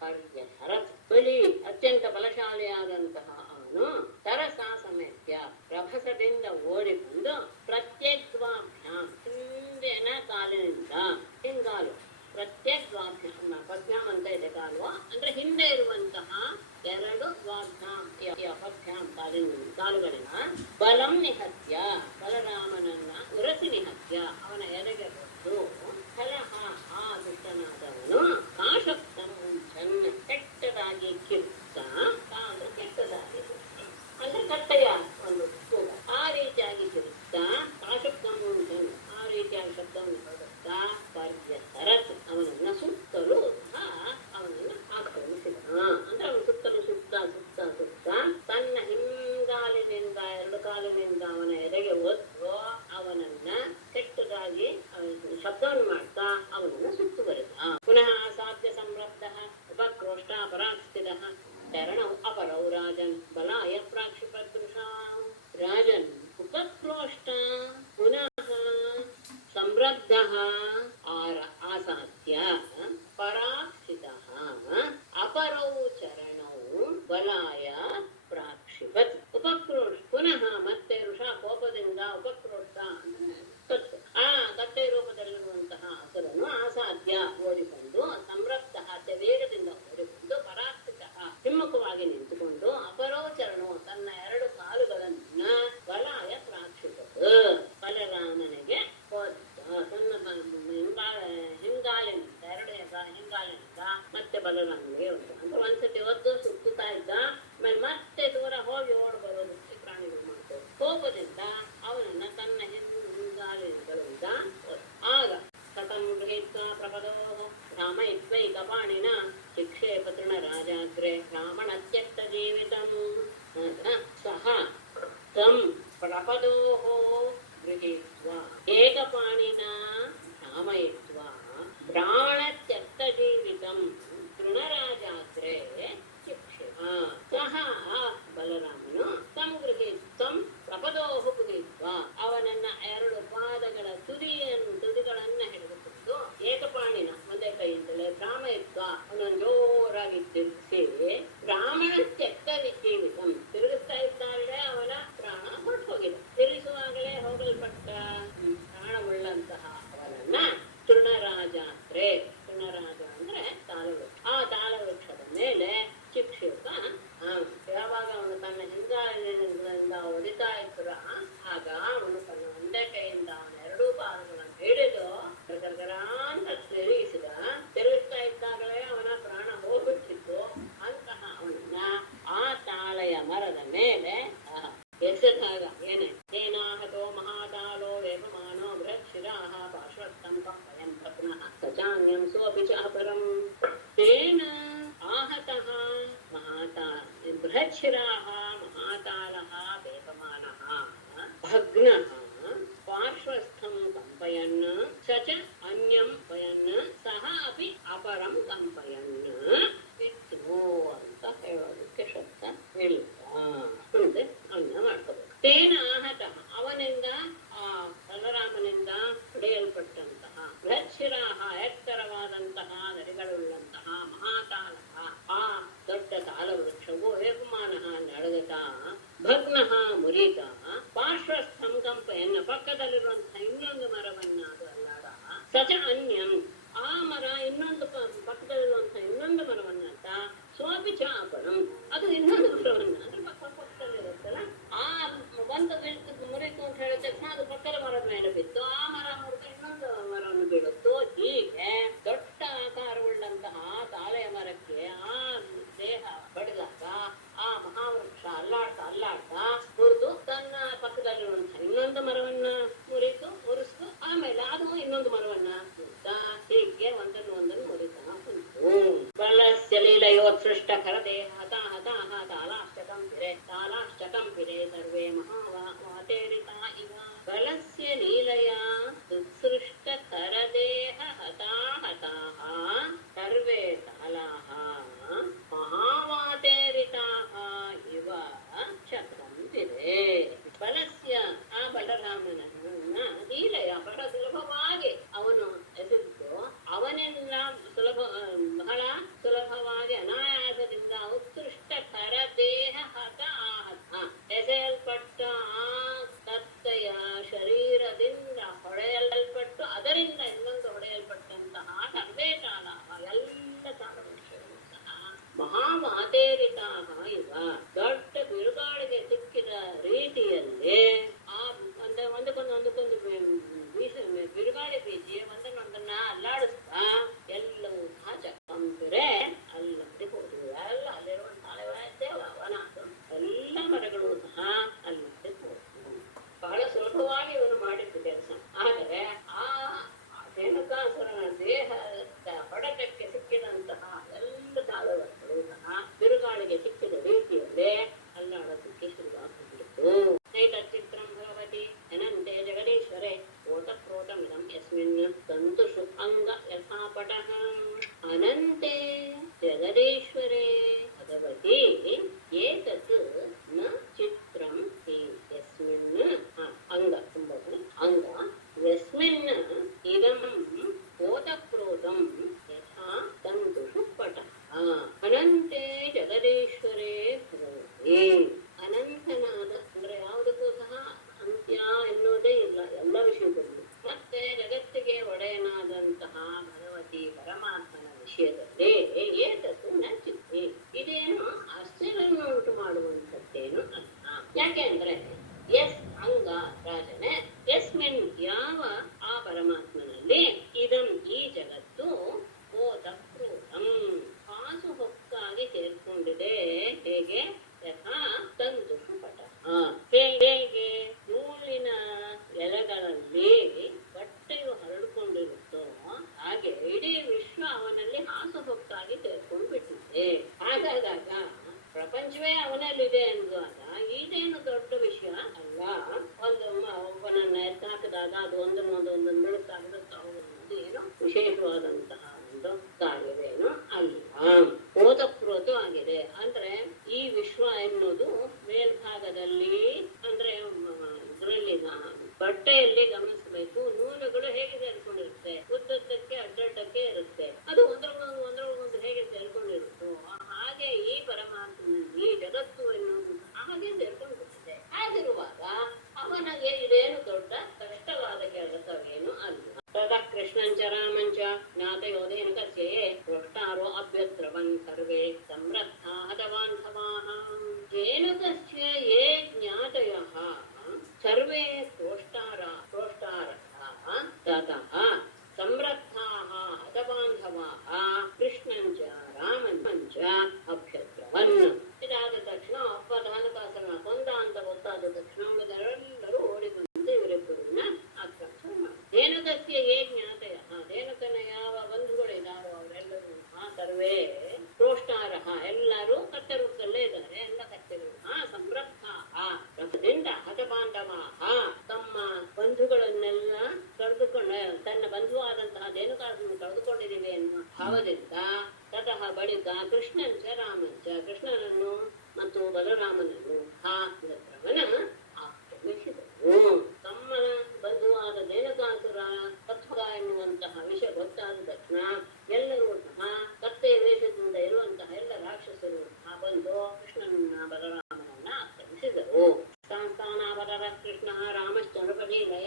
ಪರ್ಯಸರತ್. ಬಲಿ ಅತ್ಯಂತ ಬಲಶಾಲಿಯಾದಂತಹ ಅವನು ತರಸ ಸಮೇತ್ಯ ರಭಸದಿಂದ ಓಡಿ ಬಂದು ಪ್ರತ್ಯಗ್ಭ್ಯಾಂ ಹಿಂದಿನ ಕಾಲಿನಿಂದ, ಹಿಂಗಾಲು ಪ್ರತ್ಯಗ್ಭ್ಯಾಂ ಪದ್ಭ್ಯಾಂ ಅಂತ ಇದೆ ಕಾಲು, ಅಂದ್ರೆ ಹಿಂದೆ ಇರುವಂತಹ 2 ಪದ್ಭ್ಯಾಂ ಕಾಲುಗಳಿನ ಬಲಂ ನಿಹತ್ಯ ಬಲರಾಮನನ್ನ ಉರಸಿ ನಿಹತ್ಯ ಅವನ ಎದೆಗೆ ಬಂದು ಫಲಃ ಆ ದುಷ್ಟನಾದವನು ಕಾಶಬ್ದಂ ಮುಂಚನ್ ಕೆಟ್ಟದಾಗಿ ಕಿತ್ತ, ಅಂದ್ರೆ ಕೆಟ್ಟದಾಗಿ ಅಂದ್ರೆ ಕಟ್ಟೆಯ ಒಂದು ಕೂಗ, ಆ ರೀತಿಯಾಗಿ ಕಿತ್ತ ಕಾಶಬ್ದಂ ಮುಂಚನ್ ಆ ರೀತಿಯಾಗಿ ಶಬ್ದವನ್ನು ಹೊರಡುತ್ತಾ ಪರ್ಯಸರತ್ ಅವನನ್ನ ಸುತ್ತಲೂ ಅವನನ್ನ ಆಕ್ರಮಿಸಿದ. ಅಂದ್ರೆ ಅವನು ಸುತ್ತಲೂ ಸುತ್ತ ತನ್ನ ಹಿಂಗಾಲಿನಿಂದ 2 ಕಾಲಿನಿಂದ ಅವನ ಎದೆಗೆ ಒತ್ತು ಅವನನ್ನ ಕೆಟ್ಟದಾಗಿ ಪಕ್ಕದಲ್ಲಿರುವಂತಹ ಇನ್ನೊಂದು ಮರವನ್ನ ಅದು ಅಲ್ಲಾಡ ಸಚ ಅನ್ಯಂ ಆ ಮರ ಇನ್ನೊಂದು ಪಕ್ಕದಲ್ಲಿರುವಂತಹ ಇನ್ನೊಂದು ಮರವನ್ನಂತ ಸ್ವಾಪಿ ಚಾಪಣಂ ಅದು ಇನ್ನೊಂದು ಮರವನ್ನ ಅಂದ್ರೆ ಪಕ್ಕದಲ್ಲಿರುತ್ತಲ್ಲ ಆ ಒಂದು ಮುರಿತು ಅಂತ ಹೇಳಿದ ತಕ್ಷಣ ಅದು ಪಕ್ಕದ ಮರದ ಮೇಲೆ ಬಿತ್ತು, ಆ ಮರ ಮುರಿದು ಇನ್ನೊಂದು ಮರವನ್ನು ಬೀಳುತ್ತು. ಹೀಗೆ ದೊಡ್ಡ ಆಕಾರವುಳ್ಳಂತಹ ತಾಳೆಯ ಮರಕ್ಕೆ ಆ ದೇಹ ಬಡಿದಾಗ ಆ ಮಹಾವೃಕ್ಷ ಅಲ್ಲಾಡ್ತಾ ಮುರಿದು ತನ್ನ ಪಕ್ಕದಲ್ಲಿರುವಂತಹ ಇನ್ನೊಂದು ಮರವನ್ನ ಮುರಿಸ್ತು ಆಮೇಲೆ ಅದು ಇನ್ನೊಂದು ಮರವನ್ನ ಮುರಿತಾ ಹೀಗೆ ಒಂದನ್ನು ಮುರಿತಾ ಉಂಟು. ಬಲಸ್ಯ ಲೀಲಯೋತ್ಸೃಷ್ಟ ಖರದೇಹ ಹತಾಹ ತಾಲಾಶ್ಚಕಂಪಿರೆ ಸರ್ವೇ ಮಹಾವಾತೇರಿತಾ ಇವ. ಬಲಸ್ಯ ಲೀಲಯ ಉತ್ಸೃಷ್ಟ ಖರದೇಹ ಹತಾಹ ಸರ್ವೇ ತಾಲಾಹ ಮಹಾವಾತೇರಿತಾಹ ಇವ ಚಕ್ರಂಪಿರೆ. ಬಲಸ್ಯ ಆ ಬಲರಾಮನನ್ನ ಲೀಲೆಯ ಬಹಳ ಸುಲಭವಾಗಿ ಅವನು ಎಸೆದು ಅವನೆಲ್ಲ ಬಹಳ ಸುಲಭವಾಗಿ ಅನಾಯಾಸದಿಂದ ಉತ್ಕೃಷ್ಟ ಖರದೇಹ ಎಸೆಯಲ್ಪಟ್ಟ ಆ ಕತ್ತೆಯ ಶರೀರದಿಂದ ಹೊಡೆಯಲ್ಪಟ್ಟು ಅದರಿಂದ ಇನ್ನೊಂದು ಹೊಡೆಯಲ್ಪಟ್ಟಂತಹ ಸರ್ವೇ ತಾಳ ಎಲ್ಲ ತಾಳವೃಕ್ಷಗಳು ಸಹ ಮಹಾವಾತೇರಿತಾಹ ಇವ ದೊಡ್ಡ ಬಿರುಗಾಳಿಗೆ ಸಿಕ್ಕಿದ ರೀತಿಯಲ್ಲಿ ಆ ಒಂದಕ್ಕೊಂದು ಬಿರುಗಾಳಿ ಬೀಸಿ ಒಂದನ್ನೊಂದನ್ನ ಅಲ್ಲಾಡಿಸ್ತಾ ಎಲ್ಲವೂ ಸಹ ಚಕ್ಕಂಪಿರೆ ಅಲ್ಲದೆ ಹೋದವು. ಎಲ್ಲ ಅಲ್ಲಿರುವಂತಹ ವನ ಎಲ್ಲ ಮರಗಳು ಸಹ ಅಲ್ಲದೆ ಹೋದವು. ಬಹಳ ಸುಲಭವಾಗಿ ಇವನು ಮಾಡಿದ್ದು ಕೆಲಸ. ಆದರೆ ಆ ರೇಣುಕಾಸುರನ ದೇಹದ ಹೊಡೆತಕ್ಕೆ ಸಿಕ್ಕಿದಂತಹ ಎಲ್ಲ ತಾಳವರ್ಗಳು ಸಹ ಬಿರುಗಾಳಿಗೆ ಸಿಕ್ಕಿದ ರೀತಿಯಲ್ಲೇ ಅಲ್ಲಾಡೋದಕ್ಕೆ ಶುರುವಾಗ್ಬಿಟ್ಟಿತ್ತು. ನೈತಚಿತ್ರಂ ಭಗವತಿ ಅನಂತೆ ಜಗದೀಶ್ವರೇ ಓತಪ್ರೋತಮಿದಂ ಯಸ್ಮಿನ್ ತಂತುಷು ಅಂಗ ಯಥಾಪಟಃ. ಅನಂತೆ ಜಗದೀಶ್ವರೇ ಭಗವತಿ ಏತತ್ ನ ಚಿತ್ರಂ ಯಸ್ಮಿನ್ ಅಂಗ ಅಂಗ ಯಸ್ಮಿನ್ ಇದಂ ಓತಪ್ರೋತಂ ಯಥಾ ತಂತುಷು ಪಟಃ. ಅನಂತೆ ಜಗದೀಶ್ವರೇ ಭಗವತಿ ಅನಂತನಾದ ಅಂದ್ರೆ ಯಾವುದಕ್ಕೂ ಸಹ ಅಂತ್ಯ ಎನ್ನುವುದೇ ಇಲ್ಲ ಎಲ್ಲ ವಿಷಯದಲ್ಲೂ. ಮತ್ತೆ ಜಗತ್ತಿಗೆ ಒಡೆಯನಾದಂತಹ ಭಗವತಿ ಪರಮಾತ್ಮನ ವಿಷಯದಲ್ಲಿ ಏತದ್ದು ನಚಿತ್ತೆ ಇದೇನು ಆಶ್ಚರ್ಯವನ್ನು ಉಂಟು ಮಾಡುವಂಥದ್ದೇನು ಅಲ್ಲ. ಯಾಕೆ ಅಂದ್ರೆ ಎಸ್ ಅಂಗ ರಾಜನೇ ಯಸ್ಮಿನ್ ಯಾವ ಆ ಪರಮಾತ್ಮನಲ್ಲಿ ಇದಂ ಈ ಜಗತ್ತು ಓತಪ್ರೋತಂ ಹಾಸು ಹೊಕ್ಕಾಗಿ ಸೇರ್ಕೊಂಡಿದೆ. ಹೇಗೆ ಯಥಾ ತಂತುಷು ಪಟಃ ಹೇಗೆ ನೂಲಿನ ಎಲೆಗಳಲ್ಲಿ ಬಟ್ಟೆಯು ಹರಡಿಕೊಂಡಿರುತ್ತೋ ಹಾಗೆ ಇಡೀ ವಿಶ್ವ ಅವನಲ್ಲಿ ಹಾಸು ಹೊಕ್ಕಾಗಿ ಸೇರ್ಕೊಂಡು ಬಿಟ್ಟಿದೆ. ಹಾಗಾದಾಗ ಪ್ರಪಂಚವೇ ಅವನಲ್ಲಿದೆ ಅನ್ನುವಾಗ ಇದೇನು ದೊಡ್ಡ ವಿಷಯ ಅಲ್ಲ. ಒಬ್ಬನನ್ನ ಎತ್ತಾಕಿದಾಗ ಅದು ಒಂದೊಂದೊಂದೊಂದು ಬಿಡುತ್ತಾ ಹೋಗುವುದು ಏನು ವಿಶೇಷವಾದಂತಹ ಒಂದು ಕಾರ್ಯವೇನು ಅಲ್ಲ. ಓತಪ್ರೋತು ಆಗಿದೆ ಅಂದ್ರೆ ಈ ವಿಶ್ವ ಎನ್ನುವುದು ಮೇಲ್ಭಾಗದಲ್ಲಿ ಅಂದ್ರೆ ಇದರಲ್ಲಿ ಬಟ್ಟೆಯಲ್ಲಿ ಗಮನಿಸಬೇಕು. ನೂಲುಗಳು ಹೇಗೆ ಸೇರ್ಕೊಂಡಿರುತ್ತೆ, ಉದ್ದಕ್ಕೆ ಅಡ್ಡಡ್ಡಕ್ಕೆ ಇರುತ್ತೆ. ಅದು ಒಂದ್ರೊಳಗೊಂದು ಹೇಗೆ ಸೇರ್ಕೊಂಡಿರುತ್ತೋ ಹಾಗೆ ಈ ಪರಮಾತ್ಮ ಈ ಜಗತ್ತು ಎನ್ನುವುದು ಹಾಗೆ ಸೇರ್ಕೊಂಡು ಬಿಟ್ಟಿದೆ. ಹಾಗಿರುವಾಗ ಅವನಿಗೆ ಇದೇನು ದೊಡ್ಡ ಕಷ್ಟವಾದ ಕೆಲಸವೇನು ಅಲ್ಲ. ತದಾ ಕೃಷ್ಣಂಚ ರಾಮಂಚ ಜ್ಞಾತಯೋದೇನ ಕಸ್ಯೇ ಪೃಷ್ಟಾರೋ ಅಭ್ಯದ್ರವನ್ ಸರ್ವೇ ಸಮೃದ್ಧಾ ಹತವಾಂಧವಾಃ. ಏನ ಕಸ್ಯ ಯೇ ಜ್ಞಾತಯಃ ಸರ್ವೇ ಪ್ರೋಷ್ಟಾರಃ ತತಃ ಸಮೃದ್ಧಾಃ ಹತವಾಂಧವಾಃ ಕೃಷ್ಣಂಚ ರಾಮಂಚ ಅಭ್ಯದ್ರವನ್. ಇದಾದ ತಕ್ಷಣ ಒಬ್ಬ ದಾನಕಾಸರನ ಕೊಂದ ಅಂತ ಗೊತ್ತಾದ ತಕ್ಷಣ ಉಳಿದರೆಲ್ಲರೂ ಓಡಿ ಬಂದು ಇವರಿಬ್ಬರನ್ನ ಆಕ್ರಮಿಸಿ ಮಾಡಿ ಧೇನುಕಸ್ಯ ಯೇ ಜ್ಞಾತಯ ಧೇನುಕನ ಯಾವ ಬಂಧುಗಳಿದ್ದಾರೋ ಅವರೆಲ್ಲರೂ ಸರ್ವೇ ಪ್ರೋಷ್ಟಾರಃ ಎಲ್ಲರೂ ಕತ್ತೆರೂಪದಲ್ಲೇ ಇದ್ದಾರೆ. ಎಲ್ಲ ಕತ್ತೆಗಳು ಸಮೃದ್ಧ ಹತಪಾಂಡವಾಹ ತಮ್ಮ ಬಂಧುಗಳನ್ನೆಲ್ಲ ಕಳೆದುಕೊಂಡು ತನ್ನ ಬಂಧುವಾದಂತಹ ಧೇನುಕಾಸನ್ನು ಕಳೆದುಕೊಂಡಿದ್ದೀವಿ ಎನ್ನುವ ಭಾವದಿಂದ ತತಃ ಬಳಿಕ ಕೃಷ್ಣಂಚ ರಾಮಂಚ ಕೃಷ್ಣನನ್ನು ಮತ್ತು ಬಲರಾಮನನ್ನು ಭದ್ರವನ ಆಕ್ರಮಿಸಿದರು. ತಮ್ಮ ಬಂಧುವಾದ ಧೇನುಕಾಸುರ ತತ್ವ ಎನ್ನುವಂತಹ ವಿಷಯ ಗೊತ್ತಾದ ತಕ್ಷಣ ಎಲ್ಲರೂ ಸಹ ಕತ್ತೆಯ ವೇಷದಿಂದ ಇರುವಂತಹ ಎಲ್ಲ ರಾಕ್ಷಸರು ಬಂದು ಕೃಷ್ಣನನ್ನ ಬಲರಾಮನನ್ನ ಆಕ್ರಮಿಸಿದರು. ಸಂಸ್ಥಾನಾವರ ಕೃಷ್ಣ ರಾಮಶ್ಚಂದ್ರಪದೀಲಯ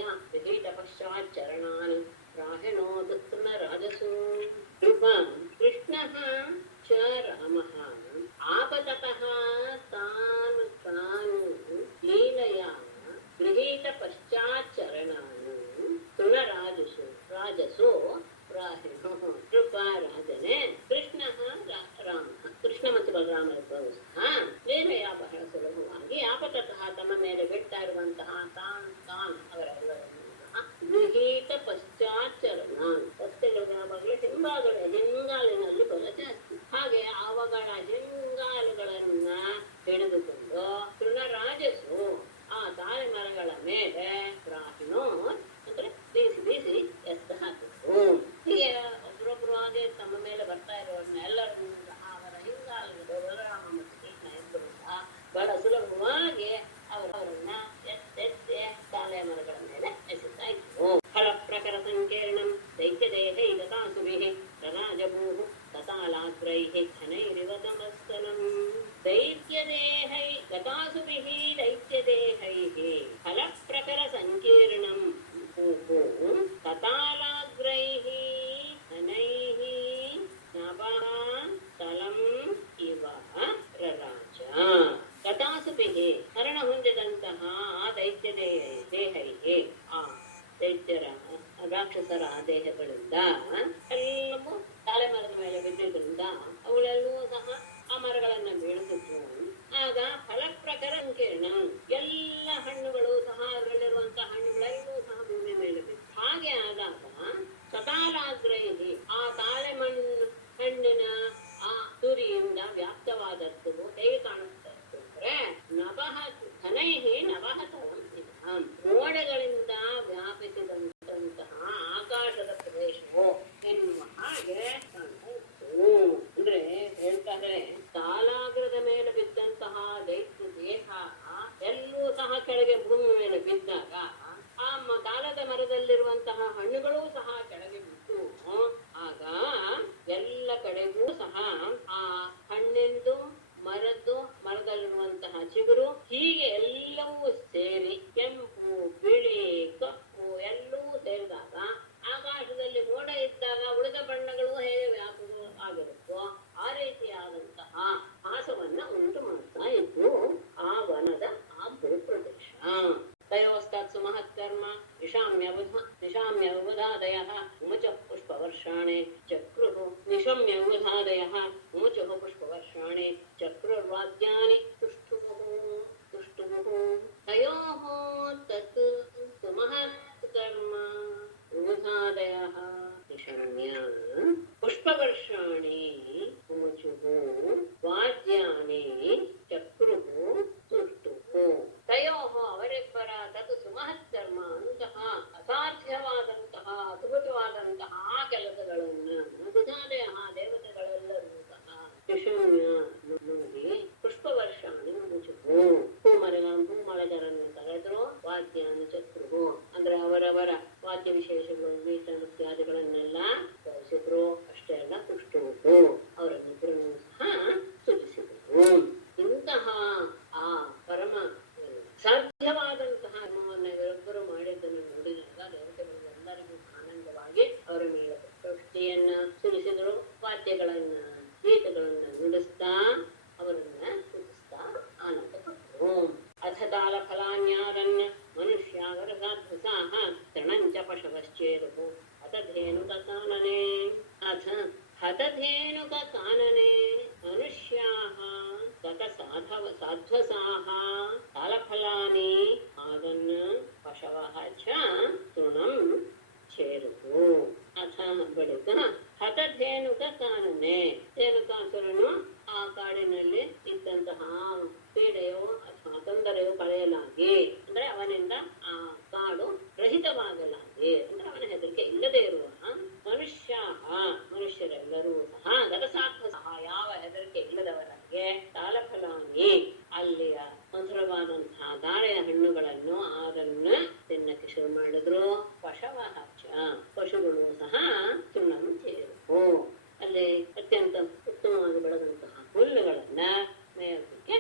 ಹಿಂಗಾಲಿನಲ್ಲಿ ಬಲ ಜಾಸ್ತಿ. ಹಾಗೆ ಅವುಗಳ ಹಿಂಗಾಲುಗಳನ್ನ ಹಿಡಿದುಕೊಂಡು ತೃಣರಾಜಸು ಆ ತಾಳೆ ಮರಗಳ ಮೇಲೆ ಪ್ರಾಹಿನೋ ಅಂದ್ರೆ ಬೀಸಿ ಬೀಸಿ ಎಸ್ದು ಹಾಕಿದ್ರು. ಹೀಗೆ ಒಬ್ರೊಬ್ರು ಹಾಗೆ ತಮ್ಮ ಮೇಲೆ ಬರ್ತಾ ಇರೋರನ್ನ ಎಲ್ಲರನ್ನೂ ಅವರ ಹಿಂಗಾಲುಗಳು ಬಲರಾಮ ಮತ್ತು ಕೃಷ್ಣ ಇಬ್ಬರು ಬಹಳ ಸುಲಭವಾಗಿ ಅವರನ್ನ ಎತ್ತೆತ್ತೆ ತಾಳೆ ಮರಗಳ ಮೇಲೆ ಎಸೆತಾ ಇದ್ರು. ಫಲ ಪ್ರಕರ ಸಂಕೀರ್ಣಂ ದೈತ್ಯದೇಹೈ ಗತಾಸುಭಿಃ ರರಾಜಭೂಃ ತತಾಲಾಗ್ರೈಃ ಘನೈರಿವ ತಮಸ್ತನಂ. ದೈತ್ಯದೇಹೈ ಗತಾಸುಭಿಃ ದೈತ್ಯದೇಹೈಃ ಫಲ ಪ್ರಕರ ಸಂಕೀರ್ಣಂ ತತಾಲಾಗ್ರೈಃ ಘನೈಃ ನಭಃ ತಲಂ ಇವ ರರಾಜ. ಗತಾಸುಭಿಃ ಮರಣ ಹೊಂದಿದಂತಹ ಆ ದೈತ್ಯ ದೇಹೈಗೆ ಆ ದೈತ್ಯರ ರಾಕ್ಷಸರ ದೇಹಗಳಿಂದ ಎಲ್ಲವೂ ತಾಳೆ ಮರದ ಮೇಲೆ ಬಿದ್ದಿದ್ರಿಂದ ಅವುಗಳೆಲ್ಲವೂ ಸಹ ಆ ಮರಗಳನ್ನ ಬೀಳುತ್ತಿದ್ವು. ಆಗ ಫಲ ಪ್ರಕರ ಸಂಕೀರ್ಣ ಎಲ್ಲ ಹಣ್ಣುಗಳು ಸಹ ಅದರಲ್ಲಿರುವಂತಹ ಹಣ್ಣುಗಳೆಲ್ಲವೂ ಸಹ ಭೂಮಿ ಮೇಲೆ ಬಿತ್ತು. ಹಾಗೆ ಆದಾಗ ಸತಾಲಾಗ್ರೈಹಿ ಆ ತಾಳೆ ಹಣ್ಣಿನ ಆ ತುರಿಯಿಂದ ವ್ಯಾಪ್ತವಾದದ್ದು ಹೇಗೆ ಕಾಣಿಸ್ತಾ ಇತ್ತು ಅಂದ್ರೆ ನಭಃ ಘನೈಹಿ ನಭಃ ತಲಂ ಮೋಡಗಳಿಂದ ವ್ಯಾಪಿಸಿದಂತಹ ಆಕಾಶದ ಪ್ರದೇಶವು ಎನ್ನುವ ಹಾಗೆ ಅಂದ್ರೆ ಹೇಳ್ತಾರೆ ತಾಲಾಗ್ರದ ಮೇಲೆ ಬಿದ್ದಂತಹ ದೈತ್ಯ ದೇಹ ಎಲ್ಲೂ ಸಹ ಕೆಳಗೆ ಭೂಮಿ ಮೇಲೆ ಬಿದ್ದಾಗ ಆ ತಾಲದ ಮರದಲ್ಲಿರುವಂತಹ ಹಣ್ಣುಗಳೂ ಸಹ ಕೆಳಗೆ ಬಿದ್ದು ಆಗ ಎಲ್ಲ ಕಡೆಗೂ ಸಹ ಆ ಹಣ್ಣೆಂದು ಮರದಲ್ಲಿರುವಂತಹ ಚಿಗುರು ಹೀಗೆ ಎಲ್ಲವೂ ಸೇರಿ ಕೆಂಪು ಬಿಳಿ ಕಪ್ಪು ಎಲ್ಲವೂ ಸೇರಿದಾಗ ಆಕಾಶದಲ್ಲಿ ಮೋಡ ಇದ್ದಾಗ ಉಳಿದ ಬಣ್ಣಗಳು ಹೇಗೆ ವ್ಯಾಪಕ ಆಗಿರುತ್ತೋ ಆ ರೀತಿಯಾದಂತಹ ಹಾಸವನ್ನ ಉಂಟು ಮಾಡ್ತಾ ಇದ್ದು ಆ ವನದ ಆ ಭೂಪ್ರದೇಶ. ತಯೋಸ್ತತ್ಸು ಮಹತ್ಕರ್ಮ ನಿಶಾಮ್ಯವಧಾದಯಃ ಉಮಚಃ ಪುಷ್ಪವರ್ಷಾಣಿ ಚಕ್ರುಃ ನಿಶಮ್ಯವಧಾದಯಃ ಉಮಚಃ ಪುಷ್ಪವರ್ಷಾಣಿ ಚಕ್ರುರ್ವಾದ್ಯಾನಿ ತುಷ್ಟುಃ ತಯೋಃ ತತ್ ಸುಮಹತ್ಕರ್ಮ ವಿಬುಧಾದಯಃ ನಿಶಮ್ಯ ಪುಷ್ಪವರ್ಷಾಣಿ ಉಮಚುಃ ವಾದ್ಯಾನಿ ಚಕ್ರುಃ ತುಷ್ಟುಃ. ತಯೋಃ ಅವರಿಬ್ಬರ ತತ್ ಸುಮಹತ್ಕರ್ಮ ಅಂತಹ ಅಸಾಧ್ಯವಾದಂತಹ ಅದ್ಭುತವಾದಂತಹ ಕೆಲಸಗಳನ್ನು ವಿಬುಧಾದಯ ದೇವತೆಗಳೆಲ್ಲರೂ ಸಹ ನಿಶಮ್ಯ ನೋಡಿ ಪುಷ್ಪವರ್ಷಾಣಿ ಉಮಚುಃ ಭೂಮಳಗರನ್ನು ಕರೆದ್ರು ವಾದ್ಯಾನಿ ಚಕ್ರುಃ ಅಂದ್ರೆ ಅವರವರ ವಾದ್ಯ ವಿಶೇಷಗಳು ಗೀತ ನೃತ್ಯಾದಿಗಳನ್ನೆಲ್ಲ ತೋರಿಸಿದ್ರು. ಅಷ್ಟೇ ಅಲ್ಲ ತುಷ್ಟುವು ಅವರನ್ನಿಬ್ಬರನ್ನು ಸಹ ಸ್ತುತಿಸಿದರು. ಇಂತಹ ಆ ಪರಮ ಸಾಧ್ಯವಾದಂತಹ ಇವರೊಬ್ಬರು ಮಾಡಿದ್ದನ್ನು ನೋಡಿದಾಗ ದೇವತೆಗಳಿಗೆ ಎಲ್ಲರಿಗೂ ಆನಂದವಾಗಿ ಅವರ ಮೇಲೆ ಪ್ರಶಸ್ತಿಯನ್ನ ಸುರಿಸಿದರು. ವಾದ್ಯಗಳನ್ನ ಗೀತಗಳನ್ನ ನುಡಿಸ್ತಾ ಅವರನ್ನ ಸ್ತುತಿಸ್ತಾ ಆನಂದ ಪಟ್ಟರು. ಅಥ ತಾಲ ಫಲಾನ್ಯಾರಣ್ಯ ಮನುಷ್ಯಾವರಸಾಧ್ವಸಾಹ ತೃಣಂಚ ಪಶವಶ್ಚೇರುಃ ಹತಧೇನುಕ ಕಾನನೆ. ಅಥ ಹತಧೇನುಕ ಕಾನನೆ ಮನುಷ್ಯಾಃ ಗತ ಸಾಧ್ವಸಾಹ ತಾಲಫಲಾನಿ ಆದನ್ನ ಪಶವಃ ಚ ತೃಣಂ ಚೇರುಃ. ಅಥ ಬಳಿಕ ಹತಧೇನುಕ ಕಾನನೆ ಧೇನುಕಾಸುರನು ಆ ಕಾಡಿನಲ್ಲಿ ಇದ್ದಂತಹ ಪೀಡೆಯೋ ಅಥವಾ ತೊಂದರೆಯೋ ಕಳೆಯಲಾಗಿ ಅಂದ್ರೆ ಅವನಿಂದ ಆ ಕಾಡು ರಹಿತವಾಗಲಾಗಿ ಅಂದ್ರೆ ಅವನ ಹೆದರಿಕೆ ಇಲ್ಲದೆ ಇರುವ ಮನುಷ್ಯರೆಲ್ಲರೂ ಸಹ ಗತಸಾಧ್ವ ಸಹ ಯಾವ ಹೆದರಿಕೆ ಇಲ್ಲದವರಾಗೆ ತಾಲಫಲಾನಿ ಅಲ್ಲಿಯ ಮಧುರವಾದಂತಹ ತಾಳೆಯ ಹಣ್ಣುಗಳನ್ನು ಅದನ್ನ ತಿನ್ನಕ್ಕೆ ಶುರು ಮಾಡಿದ್ರು. ಪಶವಃ ಚ ಪಶುಗಳು ಸಹ ತೃಣಂ ಚೇರು ಅಲ್ಲಿ ಅತ್ಯಂತ ಉತ್ತಮವಾಗಿ ಬೆಳೆದಂತಹ ಹುಲ್ಲುಗಳನ್ನ ಮೇಯಕ್ಕೆ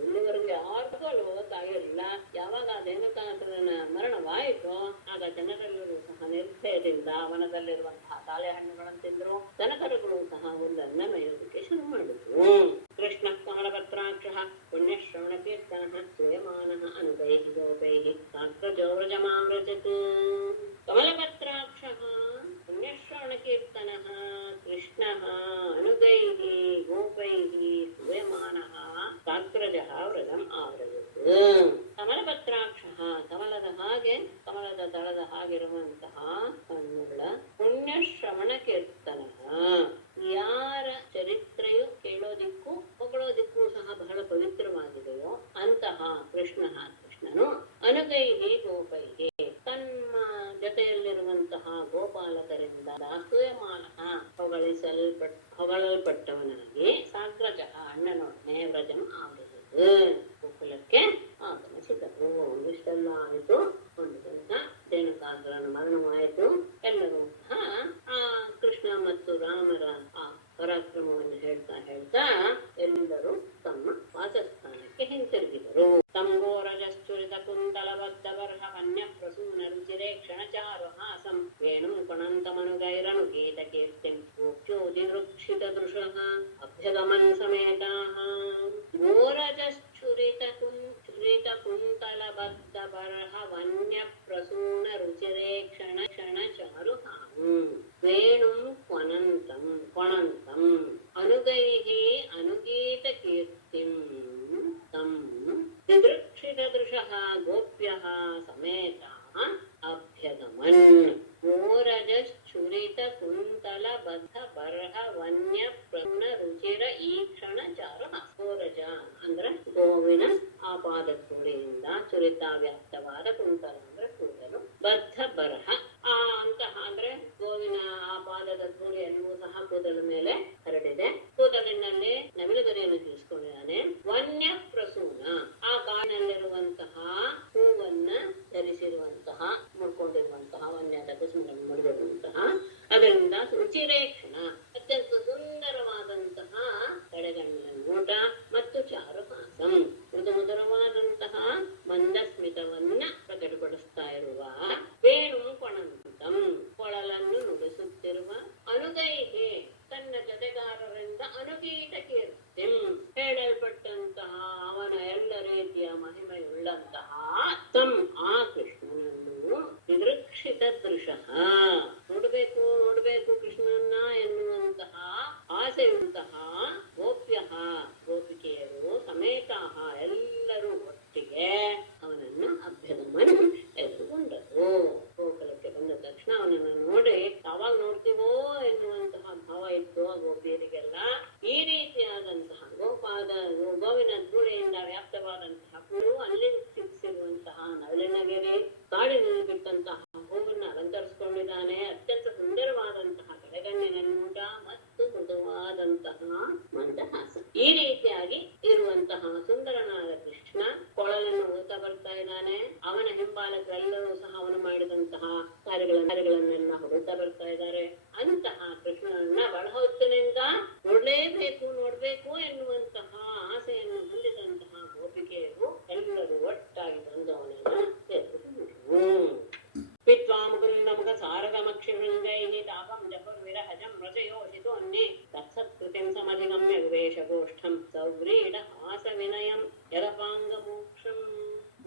ಇಲ್ಲಿವರೆಗೂ ಯಾರಿಗೂ ಅಲ್ಲಿ ಹೋಗಕ್ಕಾಗಿರಲಿಲ್ಲ. ಯಾವಾಗ ಆ ಧೇನುಕಾಸುರನ ಮರಣವಾಯಿತು ಆಗ ಜನರೆಲ್ಲರೂ ಸಹ ನಿರ್ಭಯದಿಂದ ವನದಲ್ಲಿರುವಂತಹ ತಾಳೆ ಹಣ್ಣುಗಳನ್ನು ತಿಂದ್ರು. ದನಕರುಗಳು ಸಹ ಹುಲ್ಲನ್ನ ಮೇಯೋದಕ್ಕೆ ಶುರು ಮಾಡಿದ್ರು. ಕೃಷ್ಣ ಕಮಲಪತ್ರಾಕ್ಷ ಪುಣ್ಯಶ್ರವಣ ಕೀರ್ತನ ಶ್ರೇಯಮಾನಃ ಅನುಗೈಃ ಗೋಪೈಃ ಸಾಕ್ರಜೌರಜಮಾವ್ರಜತ್. ಕಮಲಪತ್ರಾಕ್ಷ ಪುಣ್ಯಶ್ರವಣ ಕೀರ್ತನ ಕೃಷ್ಣ ಅನುಗೈಃ ಗೋಪೈಃ ಶ್ರೂಯಮಾನಃ ಸಾಕ್ರಜಃ ವ್ರಜಂ ಆವ್ರಜತ್. ಕಮಲಪತ್ರಾಕ್ಷ ಕಮಲದ ಹಾಗೆ ಕಮಲ ಕಮಲದ ದಳದ ಹಾಗಿರುವಂತಹ ಕಣ್ಣುಗಳ ಪುಣ್ಯ ಶ್ರವಣ ಕೀರ್ತನ. ಯಾರ ಚರಿತ್ರೆಯು ಕೇಳೋದಿಕ್ಕೂ ಹೊಗಳೋದಿಕ್ಕೂ ಸಹ ಬಹಳ ಪವಿತ್ರವಾಗಿದೆಯೋ ಅಂತಹ ಕೃಷ್ಣನು ಅನುಗೈಹಿ ಗೋಪೈಹಿ ತನ್ನ ಜೊತೆಯಲ್ಲಿರುವಂತಹ ಗೋಪಾಲಕರಿಂದ ದಾಸೋಯಮಾನ ಹೊಗಳಲ್ಪಟ್ಟವನಾಗಿ ಸಾಗ್ರಜಃ ಅಣ್ಣನೊಡನೆ ವ್ರಜಂ ಆಗಬಹುದು ಗೋಕುಲಕ್ಕೆ ಆಗಮಿಸಿದರು. ಇಷ್ಟೆಲ್ಲ ಆಯಿತು. ಒಂದು ದಿನ ರೇಣುಕಾಸುರನ ಮರಣವಾಯಿತು. ಎಲ್ಲರೂ ಸಹ ಆ ಕೃಷ್ಣ ಮತ್ತು ರಾಮರ ಆ ಪರಾಕ್ರಮವನ್ನು ಹೇಳ್ತಾ ಹೇಳ್ತಾ ಎಲ್ಲರೂ ತಮ್ಮ ವಾಸಸ್ಥಾನಕ್ಕೆ ಹಿಂತಿರುಗಿದರು. ತಂಗೋರಜಶ್ಚುರಿತ ಕುಂತಲಬದ್ಧ ಬರ್ಹ ವನ್ಯ ಪ್ರಸೂನ ರುಚಿರೇ ಕ್ಷಣಚಾರು ಹಾಸಂ ವೇಣುಂ ಪುಣಂತಮನುಗೈರನು ಗೀತ ಕೀರ್ತಿಂ ಗೋಪ್ಯೋದಿವೃಕ್ಷಿತ ದೃಶಃ ಅಭ್ಯಗಮನ್ ಸಮೇತಾಃ. ಗೋರಜಶ್ಚುರಿತ ಕುಂತಲಬದ್ಧ ಬರ್ಹ ವನ್ಯ ಪ್ರಸೂನ ರುಚಿರೇ ಕ್ಷಣಚಾರು ಹಾಸಂ ವೇಣುಂ ಪುಣಂತಂ ಅನುಗೈಹಿ ಅನುಗೀತ ಕೀರ್ತಿಂ ತಂ ದಿದೃಕ್ಷಿತ ದೃಶಃ ಗೋಪ್ಯಃ ಸಮೇತಾಃ ಅಭ್ಯಗಮನ್. ಗೋರಜಶ್ಚುರಿತ ಕುಂತಲ ಬದ್ಧ ಬರ್ಹ ವನ್ಯ ಪ್ರಸೂನ ರುಚಿರ ಈಕ್ಷಣ ಚಾರು. ಗೋರಜ ಅಂದ್ರೆ ಗೋವಿನ ಆಪಾದಧೂಳಿಯಿಂದ ಚುರಿತ ವ್ಯಾಪ್ತವಾದ ಕುಂತಲ ಅಂದ್ರೆ ಕೂದಲು, ಬದ್ಧ ಬರ್ಹ ಅಂತಹ ಅಂದ್ರೆ ಗೋವಿನ ಆಪಾದದ ಧೂಳಿಯನ್ನು ಸಹ ಕೂದಲ ಮೇಲೆ ಹರಡಿದೆ. ಕೂದಲಿನಲ್ಲಿ ನವಿಲುಗರಿಯನ್ನು ತಿಳಿಸ್ಕೊಂಡಿದ್ದಾನೆ. ವನ್ಯ ಪ್ರಸೂನ ಆ ಕಾಡಿನಲ್ಲಿರುವಂತಹ ಹೂವನ್ನ ಧರಿಸಿರುವಂತಹ ಮುಡ್ಕೊಂಡಿರುವಂತಹ ವನ್ಯದ ಕುಸುಮಗಳನ್ನು ಮುಡಿದಿರುವಂತಹ ಅದರಿಂದ ರುಚಿರೇಕ್ಷಣ ಅತ್ಯಂತ ಸುಂದರವಾದಂತಹ ಕಡೆಗಣ್ಣಿನ ನೋಟ ಮತ್ತು ಚಾರುಹಾಸಂ ಮೃದು ಮಧುರವಾದಂತಹ ಮಂದಸ್ಮಿತವನ್ನ ಪ್ರಕಟಪಡಿಸ್ತಾ ಇರುವ ವೇಣು ಪಣಂತಂ ಕೊಳಲನ್ನು ನುಡಿಸುತ್ತಿರುವ ಅನುಗೈಹಿ ತನ್ನ ಜೊತೆಗಾರರಿಂದ ಅನುಗೀತ ಕೀರ್ತಿಂ ಹೇಳಲ್ಪಟ್ಟಂತಹ ಅವನ ಎಲ್ಲ ರೀತಿಯ ಮಹಿಮೆಯುಳ್ಳಂತಹ ತಂ ಆ ಕೃಷ್ಣನನ್ನು ವಿದೃಕ್ಷಿತ ದೃಶಃ ನೋಡಬೇಕು ಕೃಷ್ಣನನ್ನ ಎನ್ನುವಂತಹ ಆಸೆಯುಂತಹ ಗೋಪ್ಯಃ ಗೋಪಿಕೆಯರು ಸಮೇತಾಃ ಎಲ್ಲರೂ ಒಟ್ಟಿಗೆ ಅವನನ್ನು ಅಭ್ಯಗಮನ ಎದುರುಗೊಂಡರು. ಗೋಕುಲಕ್ಕೆ ಬಂದ ತಕ್ಷಣ ಅವನನ್ನು ನೋಡಿ ಯಾವಾಗ ನೋಡ್ತೀವೋ ಎನ್ನುವಂತಹ ಭಾವ ಇತ್ತು ಆ ಗೋಪಿಯರಿಗೆಲ್ಲ. ಈ ರೀತಿಯಾದಂತಹ ಗೋವಿನ ಧೂಳಿಯಿಂದ ವ್ಯಾಪ್ತವಾದಂತಹ ಪುರು ಅಲ್ಲಿ ಸಿಕ್ಕಿಸಿರುವಂತಹ ನವಲಿನಗೆರೆ ಕಾಡಿನಲ್ಲಿ ಬಿಟ್ಟಂತಹ ಹೂವನ್ನ ಅಲಂಕರಿಸಿಕೊಂಡಿದ್ದಾನೆ. ಅತ್ಯಂತ ಸುಂದರವಾದಂತಹ ಕಡೆಗಣ್ಣಿನ ನೋಟ ಮತ್ತು ಮೃದುವಾದಂತಹ ಮಂದಹಾಸ. ಈ ರೀತಿಯಾಗಿ ಇರುವಂತಹ ಸುಂದರನಾದ ಕೃಷ್ಣ ಕೊಳಲನ್ನು ಊತ ಬರ್ತಾ ಇದ್ದಾನೆ. ಅವನ ಹಿಂಬಾಲಕರೆಲ್ಲರೂ ಸಹ ಅವನು ಮಾಡಿದಂತಹ ಕಾರ್ಯಗಳನ್ನೆಲ್ಲ ಹೊಡುತ್ತಾ ಬರ್ತಾ ಇದ್ದಾರೆ. ಅಂತಹ ಕೃಷ್ಣನನ್ನ ಬಹಳ ಹೊತ್ತಿನಿಂದ ನೋಡ್ಬೇಕು ಎನ್ನುವಂತಹ ಆಸೆಯನ್ನು ಹೊಂದಿದಂತಹ ಗೋಪಿಕೆಯರು ಎಲ್ಲರೂ ಒಟ್ಟಾಗಿ ಬಂದು ಅವನನ್ನು ಪಿತ್ವಾ ಮುಕುಂದ ಮುಖ ಸಾರಗಮಕ್ಷಿವೃಂಗೈಃ ತಾಪಂ ಜಪುರ್ವಿರಹಜಂ ರಜಯೋಷಿತೋ ಅನ್ಯೇ ತತ್ಸತ್ಕೃತಿಂ ಸಮಧಿಗಮ್ಯ ವಿವೇಶಗೋಷ್ಠಂ ಸೌವ್ರೀಡ ಹಾಸ ವಿನಯಂ ಯರಪಾಂಗಮೋಕ್ಷಂ.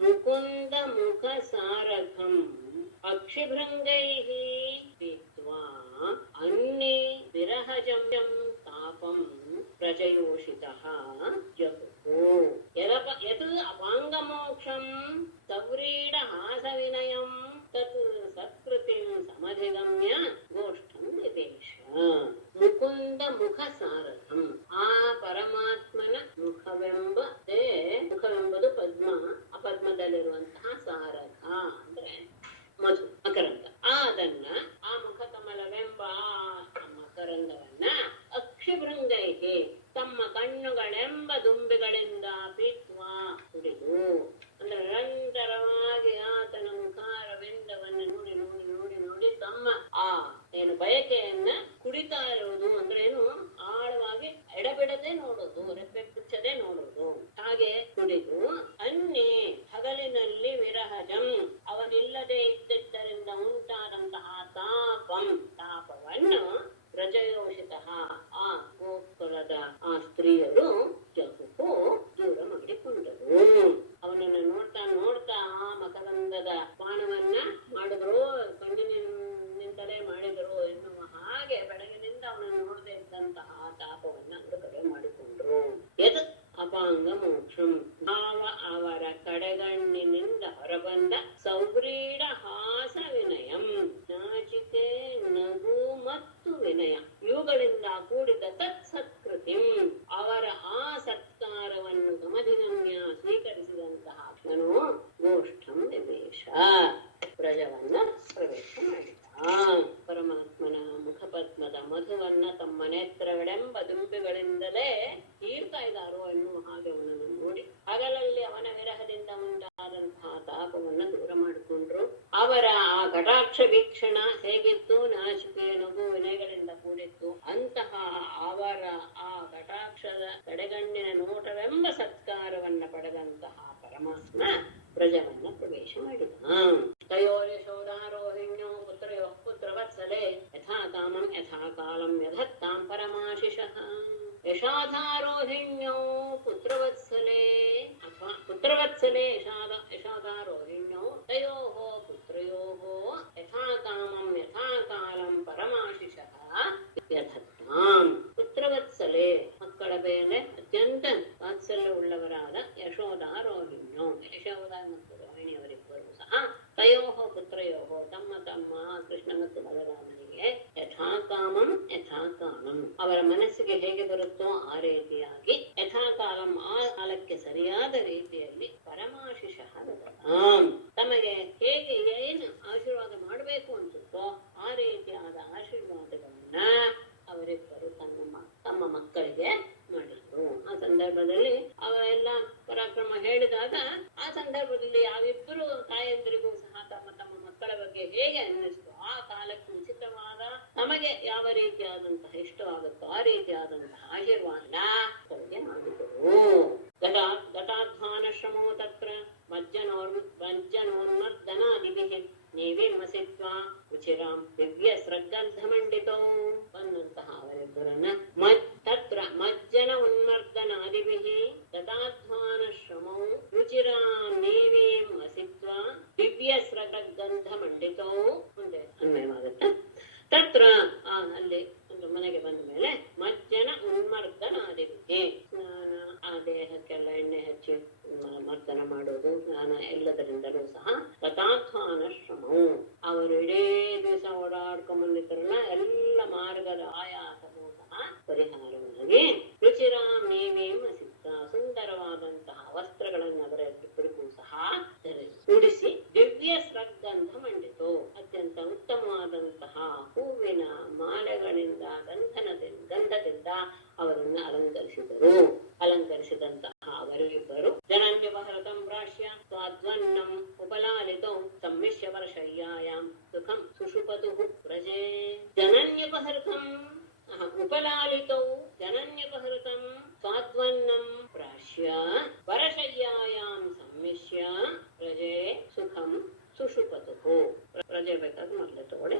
ಮುಕುಂದ ಮುಖ ಸಾರಥಂ ಅಕ್ಷಿಭೃಂಗೈಃ ಪಿತ್ವಾ ಅನ್ಯೇ ವಿರಹಜಂ ತಾಪಂ ಪ್ರಜಯೋಷಿತಃ ಜಹುಃ ಯತ್ ಅಪಾಂಗಮೋಕ್ಷಂ ಸವ್ರೀಡ ಹಾಸ ವಿನಯಂ ತತ್ ಸತ್ಕೃತಿಂ ಸಮಧಿಗಮ್ಯ ಗೋಷ್ಠಂ ನಿವೇಶ. ಮುಕುಂದ ಮುಖ ಸಾರಥಂ ಆ ಪರಮಾತ್ಮನ ಮುಖವೆಂಬುದು ಪದ್ಮ, ಆ ಪದ್ಮದಲ್ಲಿರುವಂತಹ ಸಾರಥ ಅಂದ್ರೆ ಮಧು ಮಕರಂದ. ಅದನ್ನ ಆ ಮುಖ ಕಮಲವೆಂಬ ಮಕರಂದವನ್ನ ಅಕ್ಷಿಭೃಂಗೈಹಿ ತಮ್ಮ ಕಣ್ಣುಗಳೆಂಬ ದುಂಬಿಗಳಿಂದ ಪೀತ್ವಾ ಕುಡಿದು ಅಂದ್ರೆ ನಿರಂತರವಾಗಿ ಆತನ ಮುಖಾರವಿಂದವನ್ನು ನೋಡಿ ತಮ್ಮ ಆ ಬ್ರಜವನ್ನ ಪ್ರವೇಶ ಮಾಡಿದ. ಪರಮಾತ್ಮನ ಮುಖಪದ್ಮದ ಮಧುವನ್ನ ತಮ್ಮ ನೇತ್ರಗಳೆಂಬ ದುಂಬಿಗಳಿಂದಲೇ ಹೀರ್ತಾ ಇದ್ದಾರೋ ಎನ್ನುವ ಹಾಗೆ ಅವನನ್ನು ನೋಡಿ ಹಗಲಲ್ಲಿ ಅವನ ವಿರಹದಿಂದ ಉಂಟಾದಂತಹ ತಾಪವನ್ನು ದೂರ ಮಾಡಿಕೊಂಡ್ರು. ಅವರ ಆ ಕಟಾಕ್ಷ ವೀಕ್ಷಣ ಹೇಗಿತ್ತು? ನಾಚಿಕೆ, ನಗು, ವಿನಯಗಳಿಂದ ಕೂಡಿತ್ತು. ಅಂತಹ ಅವರ ಆ ಕಟಾಕ್ಷದ ಕಡೆಗಣ್ಣಿನ ನೋಟವೆಂಬ ಸತ್ಕಾರವನ್ನ ಪಡೆದಂತಹ ಪರಮಾತ್ಮ ಬ್ರಜವನ್ನ ಪ್ರವೇಶ ಮಾಡಿದ. ತಯೋರ್ಯಶೋಧಾರೋಹಿಣ್ಯೋ ಪುತ್ರಯೋ ಪುತ್ರವತ್ಸಲೆ ಯಥಾ ಕಾಮಂ ಯಥಾ ಕಾಲಂ ಯಧತ್ತಾಂ ಪರಮಾಶಿಷಃ. ಯಶಾಧಾರೋಹಿಣ್ಯೋ ಪುತ್ರವತ್ಸಲೆ ಅಥವಾ ಪುತ್ರವತ್ಸಲೆ ಯಶಾಧಾರೋಹಿಣ್ಯೋ ತಯೋಃ ಪುತ್ರಯೋಃ ಯಥಾ ಕಾಮಂ ಯಥಾ ಕಾಲಂ ಪರಮಾಶಿಷಃ ಯಧತ್ತಾಂ. ಪುತ್ರವತ್ಸಲೆ ಮಕ್ಕಳ ಮೇಲೆ ಅತ್ಯಂತ ವಾತ್ಸಲ್ಯ ಉಳ್ಳವರಾದ ಯಶೋಧಾರೋಹಿಣ್ಯೋ, ಯಶೋಧ ಮತ್ತು ರೋಹಿಣಿಯವರಿಬ್ಬರು ಸಹ ತಯೋಃ ಪುತ್ರಯೋಃ ತಮ್ಮ ತಮ್ಮ ಕೃಷ್ಣ ಮತ್ತು ಬಲರಾಮನಿಗೆ ಯಥಾ ಕಾಮಂ ಯಥಾ ಕಾಲಂ ಅವರ ಮನಸ್ಸಿಗೆ ಹೇಗೆ ಬರುತ್ತೋ ಆ ರೀತಿಯಾಗಿ ಯಥಾ ಕಾಲಂ ಆ ಕಾಲಕ್ಕೆ ಸರಿಯಾದ ರೀತಿಯಲ್ಲಿ ಪರಮಾಶಿಷಃ ದದಾಂ ತಮಗೆ ಹೇಗೆ ಏನು ಆಶೀರ್ವಾದ ಮಾಡಬೇಕು ಅನ್ಸುತ್ತೋ ಆ ರೀತಿಯಾದ ಆಶೀರ್ವಾದಗಳನ್ನ ಅವರಿಬ್ಬರು ತಮ್ಮ ಮಕ್ಕಳಿಗೆ ಮಾಡಿದ್ರು. ಆ ಸಂದರ್ಭದಲ್ಲಿ ಅವೆಲ್ಲ ಪರಾಕ್ರಮ ಹೇಳಿದಾಗ ಆ ಸಂದರ್ಭದಲ್ಲಿ ಯಾವಿಬ್ಬರು ತಾಯಂದಿರಿಗೂ ಸಹ ತಮ್ಮ ತಮ್ಮ ಮಕ್ಕಳ ಬಗ್ಗೆ ಹೇಗೆ ಅನ್ನಿಸ್ತು, ಆ ಕಾಲಕ್ಕೆ ಉಚಿತವಾದ ನಮಗೆ ಯಾವ ರೀತಿಯಾದಂತಹ ಇಷ್ಟವಾಗುತ್ತೋ ಆ ರೀತಿಯಾದಂತಹ ಆಶೀರ್ವಾದ ಅವರಿಗೆ ಮಾಡಿದರು. ಘಟಾಧ್ವಾನ ಶ್ರಮೋ ತತ್ರ ಮಜ್ಜನೋನ್ಮರ್ದನಾದಿಭಿಃ ನೀವಿಮಸಿತ್ವಾ ರುಚಿರಾಂ ದಿವ್ಯ ಸ್ರಗ್ಗಂಧಮಂಡಿತೌ. ಬಂದಂತಹ ಅವರಿಬ್ಬರನ್ನ ತತ್ರ ಮಜ್ಜನ ಉನ್ಮರ್ದನಾದಿಭಿಃ ಘಟಾಧ್ವಾನ ಶ್ರಮೌ ರುಚಿರಾಂ ನೀವೀಂ ಅಸಿತ್ವಾ ದಿವ್ಯ ಸ್ರಗ್ಗಂಧಮಂಡಿತೌ. ಮುಂದೆ ಅನ್ವಯವಾಗುತ್ತೆ. ತತ್ರ ಅಲ್ಲಿ ಮನೆಗೆ ಬಂದ ಮೇಲೆ ಮಜ್ಜನ ಉನ್ಮರ್ದನಾದಿಭಿಃ ಸ್ನಾನ, ಆ ದೇಹಕ್ಕೆಲ್ಲ ಎಣ್ಣೆ ಹಚ್ಚಿ ಮರ್ದನ ಮಾಡೋದು, ಸ್ನಾನ ಎಲ್ಲದರಿಂದಲೂ ಸಹ ಘಟಾಧ್ವಾನ ಶ್ರಮವು ಅವರು ಇಡೀ ದಿವಸ ಓಡಾಡ್ಕೊಂಡ್ಬಂದಿದ್ರಲ್ಲ ಎಲ್ಲ ಮಾರ್ಗದ ಆಯಾಸವೂ ಸಹ ಪರಿಹಾರವಾಗಿ ರುಚಿರಾಂ ನೀವೀಂ ಅಸಿತ್ತ ಸುಂದರವಾದಂತಹ ವಸ್ತ್ರಗಳನ್ನು ಅವರಿಬ್ಬರಿಗೂ ಸಹ ಉಡಿಸಿ ದಿವ್ಯ ಸ್ರಗ್ಗಂಧ ಮಂಡಿತು ಅತ್ಯಂತ ಉತ್ತಮವಾದಂತಹ ಹೂವಿನ ಮಾಲೆಗಳಿಂದ ಗಂಧದಿಂದ ಅವರನ್ನು ಅಲಂಕರಿಸಿದಂತಹ ಅವರಿಬ್ಬರು ಜನನ್ಯಪಹೃತಂ ಪ್ರಾಶ್ಯ ಸ್ವಾಧ್ವನ್ನಂ ಉಪಲಾಲಿತೌ ಸಮ್ಮಿಶ್ಯ ವರ್ಷಯ್ಯಾಯಾಂ ಸುಖಂ ಸುಷುಪತುಃ ವ್ರಜೇ. ಜನನ್ಯಪಹೃತಂ ಉಪಲಾಲಿತೌ ಜನನ್ಯಪಹೃತಂ ಸ್ವಾಧ್ವನ್ನಂ ಪ್ರಾಶ್ಯ ವರಶಯ್ಯಾಯಾಂ ಸಮ್ಮಿಶ್ಯ ವ್ರಜೇ ಸುಖಂ ಸುಷುಪತುಃ. ಪ್ರಜೆ ಬೇಕಾದ್ರೆ ಮೊದಲೇ ತಗೊಳ್ಳಿ.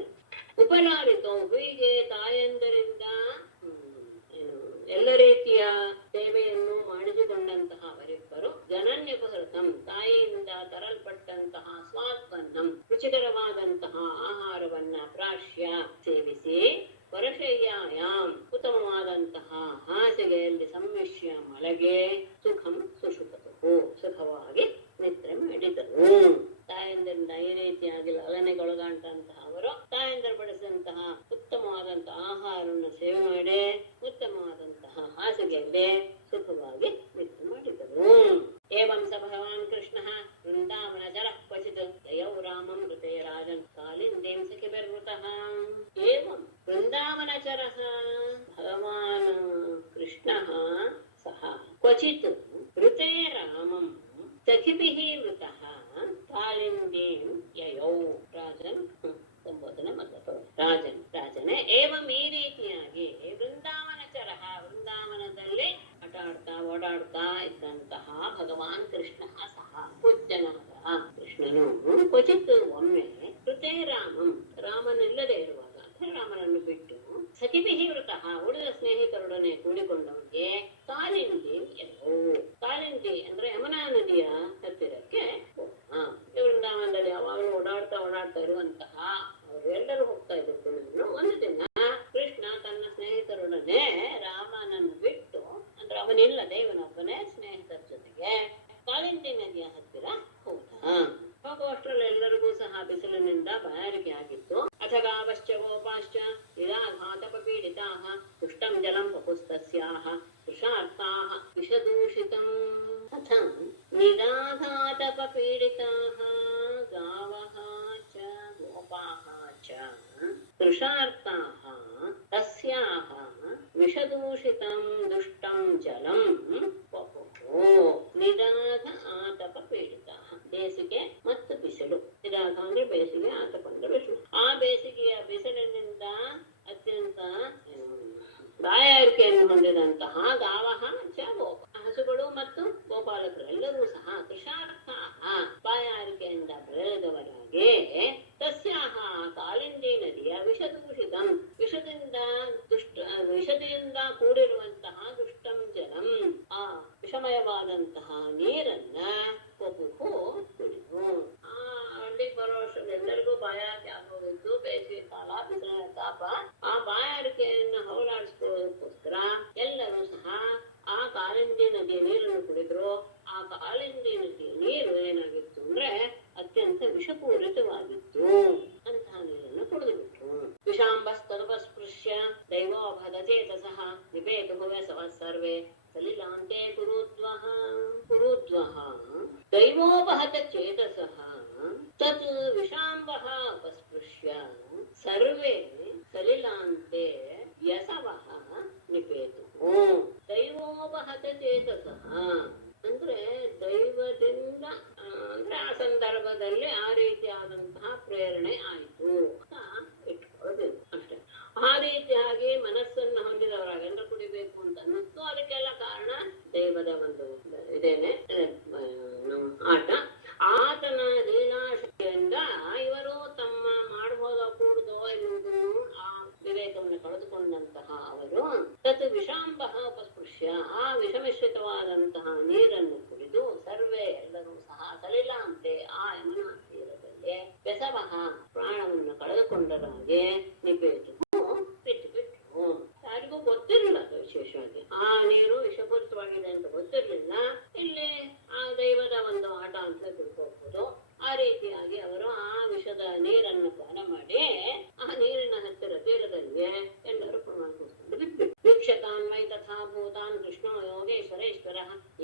ಉಪಲಾಲಿತೌ ಹೀಗೆ ತಾಯಂದರಿಂದ ಎಲ್ಲ ರೀತಿಯ ಸೇವೆಯನ್ನು ಮಾಡಿಸಿಕೊಂಡಂತಹ ಅವರಿಬ್ಬರು ಜನನ್ಯಪಹೃತಂ ತಾಯಿಯಿಂದ ತರಲ್ಪಟ್ಟಂತಹ ಸ್ವಾತ್ವನ್ನಂ ರುಚಿಕರವಾದಂತಹ ಆಹಾರವನ್ನ ಪ್ರಾಶ್ಯ ಸೇವಿಸಿ ಪರಶಯ್ಯಾಯಾಂ ಉತ್ತಮವಾದಂತಹ ಹಾಸಿಗೆಯಲ್ಲಿ ಸಮ್ಮಿಶ್ಯ ಮಲಗೆ ಸುಖಂ ಸುಷುಪತುಃ ಸುಖವಾಗಿ ನಿದ್ರೆ ಮಾಡಿದರು. ತಾಯಂದರಿಂದ ಈ ರೀತಿಯಾಗಿ ಲಲನೆಗೊಳಗಾಂತಹ ಅವರು ತಾಯಂದರು ಬಡಿಸಿದಂತಹ ಉತ್ತಮವಾದಂತಹ ಆಹಾರವನ್ನು ಸೇವೆ ಮಾಡಿ ಉತ್ತಮವಾದಂತಹ ಹಾಸಿಗೆಯಲ್ಲಿ ಸುಖವಾಗಿ ನಿದ್ರೆ ಮಾಡಿದರು. ಏವಂ ಸ ಭಗವಾನ್ ಕೃಷ್ಣ ವೃಂದಾವನಚರ ಕ್ವಚಿತ್ ದಯೌ ರಾಮಂ ಋತೆ ರಾಜನ್ ಕಾಲಿಂದೀಂ ಸಖಿಭಿರ್ವೃತಃ. ಏವಂ ವೃಂದಾವನಚರಃ ಭಗವಾನ್ ಕೃಷ್ಣಃ ಸಹ ಕ್ವಚಿತ್ ಋತೆ ರಾಮಂ ಸಖಿಭಿಃ ವೃತಃ ಕಾಲಿಂದೀಂ ಯಯೌ. ರಾಜನ್ ಸಂಬೋಧನೆ ಮೊದಲು ರಾಜನೇ ಏವಂ ಈ ರೀತಿಯಾಗಿ ವೃಂದಾವನಚರಃ ವೃಂದಾವನದಲ್ಲಿ ಓಡಾಡ್ತಾ ಇದ್ದಂತಹ ಭಗವಾನ್ ಕೃಷ್ಣ ಸಹ ಪೂಜ್ಯನಾದ ಕೃಷ್ಣನು ಕ್ವಚಿತ್ ಒಮ್ಮೆ ಕೃತೆ ರಾಮನಿಲ್ಲದೆ ಇರುವಾಗ ರಾಮನನ್ನು ಬಿಟ್ಟು ಸಖಿಭಿಃ ವೃತಃ ಉಳಿದ ಸ್ನೇಹಿತರೊಡನೆ ಕೂಡಿಕೊಂಡವನಿಗೆ ಕಾಲಿಂದಿ ಕಾಲಿಂದಿ ಅಂದ್ರೆ ಯಮುನಾ ನದಿಯ ಹತ್ತಿರಕ್ಕೆ ವೃಂದಾವನದಲ್ಲಿ ಯಾವಾಗಲೂ ಓಡಾಡ್ತಾ ಇರುವಂತಹ ಅವರು ಎಲ್ಲರೂ ಹೋಗ್ತಾ ಇದ್ರು. ಒಂದು ದಿನ ಕೃಷ್ಣ ತನ್ನ ಸ್ನೇಹಿತರೊಡನೆ ರಾಮನನ್ನು ಬಿಟ್ಟು ಅಂದ್ರೆ ಅವನಿಲ್ಲದೆ ಇವನೊಬ್ಬನೇ ಸ್ನೇಹಿತರ ಜೊತೆಗೆ ಕಾಲಿಂದಿ ನದಿಯ ಹತ್ತಿರ ಹೋಗುವಷ್ಟರಲ್ಲಿ ಎಲ್ಲರಿಗೂ ಸಹ ಬಿಸಿಲಿನಿಂದ ಬಾಯಾರಿಕೆ ಆಗಿತ್ತು. ಅಥಗಾವಶ್ಚ ಗೋಪಾಶ್ಚ ನಿರಾಘಾತಪ ಪೀಡಿತಾಃ ಪುಷ್ಟಂ ಜಲಂ ವಪುಸ್ತಸ್ಯಾಃ ವೃಷಾರ್ಥಾಃ ವಿಷದೂಷಿತಂ. ಅಥ ನಿರಾಘಾತಪ ಪೀಡಿತಾಃ ಗಾವಃ ಚ ವಿಷದೂಷಿತಂ ದುಷ್ಟಂ ಜಲಂ ಪಪುಃ ನಿರಾಘ ಆತಪ ಪೀಡಿತ. ಬೇಸಿಗೆ ಮತ್ತು ಬಿಸಿಲು. ನಿರಾಘ ಅಂದ್ರೆ ಬೇಸಿಗೆ, ಆತಪ ಅಂದ್ರೆ ಬಿಸಿಲು. ಆ ಬೇಸಿಗೆಯ ಬಿಸಿಲಿನಿಂದ ಅತ್ಯಂತ ಬಾಯಾರಿಕೆಯನ್ನು ಹೊಂದಿದಂತಹ ಗಾವಹ ಚ ಗೋಪ, ಹಸುಗಳು ಮತ್ತು ಗೋಪಾಲಕರು ಎಲ್ಲರೂ ಸಹ ಕೃಷಾರ್ಥಾಹ ಬಾಯಾರಿಕೆಯಿಂದ ಬೆಳೆದವರಾಗಿ ತಸ್ಯಾಹ ಕಾಲಿಂದಿ ನದಿಯ ವಿಷದೂಷಿತಂ ವಿಷದಿಂದ ಕೂಡಿರುವಂತಹ ದುಷ್ಟಂ ಜಲಂ ಆ ವಿಷಮಯವಾದಂತಹ ನೀರನ್ನ ಪಪುಹು ಕುಡಿದು. ಆ ಹಳ್ಳಿಗೆ ಬರೋ ಎಲ್ಲರಿಗೂ ಬಾಯಾರಿಕೆ ಆಗೋಗಿದ್ದು, ಬೇಸಿಗೆ ಕಾಲ, ಬಿಸಿಲಿನ ತಾಪ. ಆ ಬಾಯಾರಿಕೆಯನ್ನು ಹೋಗಲಾಡಿಸ್ಕೊಳ್ಳೋದಕ್ಕೋಸ್ಕರ ಎಲ್ಲರೂ ಸಹ ಆ ಕಾಲಿಂದಿ ನದಿಯ ನೀರನ್ನು ಕುಡಿದ್ರು. ಆ ಕಾಲಿಂದಿ ನದಿಯ ನೀರು ಏನಾಗಿತ್ತು ಅಂದ್ರೆ ಅತ್ಯಂತ ವಿಷಪೂರಿತವಾಗಿತ್ತು. ಅಂತಹ ನೀರನ್ನು ಕುಡಿದು ಬಿಟ್ರು. ವಿಷಾಂಬಸ್ತದುಪಸ್ಪೃಶ್ಯ ದೈವೋಭದಚೇತಸಃ ನಿಪೇತುಃ ವಸವಃ ಸರ್ವೇ ಸಲಿಲಾಂತೆ ಕುರುದ್ವಃ ದೈವೋಪಹತ ಚೇತಸಃ ತತ್ ವಿಷಾಂಬಃ ಉಪಸ್ಪೃಶ್ಯ ಸರ್ವೇ ಸಲಿಲಾಂತೆ ಯಸವಃ ನಿಪೇತುಃ. ದೈವೋಪಹತ ಚೇತಸಃ ಅಂದ್ರೆ ದೈವದಿಂದ ಅಂದ್ರೆ ಆ ಸಂದರ್ಭದಲ್ಲಿ ಆ ರೀತಿಯಾದಂತಹ ಪ್ರೇರಣೆ ಆಯಿತು ಅಂತ ಇಟ್ಕೊಳ್ಳೋದಿಲ್ಲ ಅಷ್ಟೇ. ಆ ರೀತಿಯಾಗಿ ಮನಸ್ಸನ್ನು ಹೊಂದಿದವರಾಗಿ ಅಂದ್ರೆ ಕುಡಿಬೇಕು ಅಂತ ಅನ್ನಿಸ್ತು. ಅದಕ್ಕೆಲ್ಲ ಕಾರಣ ದೈವದ ಒಂದು ಇದೇನೆ ಆಟ. ಆತನ ಲೀಲಾಶಕ್ತಿಯಿಂದ ಇವರು ತಮ್ಮ ಮಾಡಬಹುದೋ ಕೂಡುದೋ ಎನ್ನುವುದನ್ನು ಆ ವಿವೇಕವನ್ನು ಕಳೆದುಕೊಂಡಂತಹ ಅವರು ತತ್ ವಿಷಾಂಬಃ ಉಪಸ್ಪೃಶ್ಯ ಆ ವಿಷಮಿಶ್ರಿತವಾದಂತಹ ನೀರನ್ನು ಕುಡಿದು ಸರ್ವೇ ಎಲ್ಲರೂ ಸಹ ಸಲಿಲಾಂತೆ ಆ ಯಮುನಾ ತೀರದಲ್ಲಿ ಬೆಸವಃ ಪ್ರಾಣವನ್ನು ಕಳೆದುಕೊಂಡರಾಗೆ ನಿಪೇತು ಬಿಟ್ಟು ಬಿಟ್ಟು. ಯಾರಿಗೂ ಗೊತ್ತಿರಲಿಲ್ಲ ಅದು ವಿಶೇಷವಾಗಿ. ಆ ನೀರು ವಿಷಪೂರಿತವಾಗಿದೆ ಅಂತ ಗೊತ್ತಿರಲಿಲ್ಲ. ಇಲ್ಲಿ ಆ ದೈವದ ಒಂದು ಆಟ ಅಂತ ತಿಳ್ಕೋಬಹುದು. ಆ ರೀತಿಯಾಗಿ ಅವರು ಆ ವಿಷದ ನೀರನ್ನು ಪಾನ ಮಾಡಿ ಆ ನೀರಿನ ಹತ್ತಿರ ತೀರದಲ್ಲಿ ಎಲ್ಲರೂ ಪ್ರಮಾಣಿಸಿಕೊಂಡು ಬಿಟ್ಟು. ವೀಕ್ಷಕಾನ್ವೈ ತಥಾ ಭೂತಾನ್ ಕೃಷ್ಣೋ ಯೋಗೇಶ್ವರೇಶ್ವರ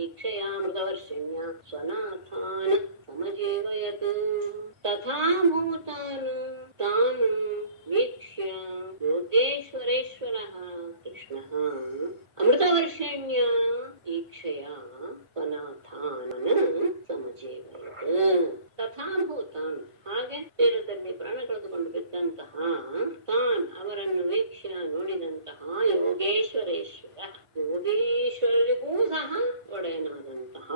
ಈಕ್ಷಯಾಮೃತವರ್ಷಣ್ಯ ಸ್ವನಾಥಾನ್ ಸಮಜೀವಯತ್. ತಥಾ ಭೂತಾನ್ ತಾನ್ ವೀಕ್ಷ್ಯ ಯೋಗೇಶ್ವರೇಶ್ವರಃ ಕೃಷ್ಣಃ ಅಮೃತವರ್ಷಣ್ಯ ಈಕ್ಷಯ ಸ್ವನಾಥಾನ್ ಸಮಜೀವಯತ್. ತಥಾ ಭೂತಾನ್ ಹಾಗೆ ತೀರದಲ್ಲಿ ಪ್ರಾಣ ಕಳೆದುಕೊಂಡು ಬಿದ್ದಂತಹ ತಾನ್ ಅವರನ್ನು ವೀಕ್ಷ ನೋಡಿದಂತಹ ಯೋಗೇಶ್ವರೇಶ್ವರ ಯೋಗೇಶ್ವರಿಗೂ ಸಹ ಒಡೆಯನಾದಂತಹ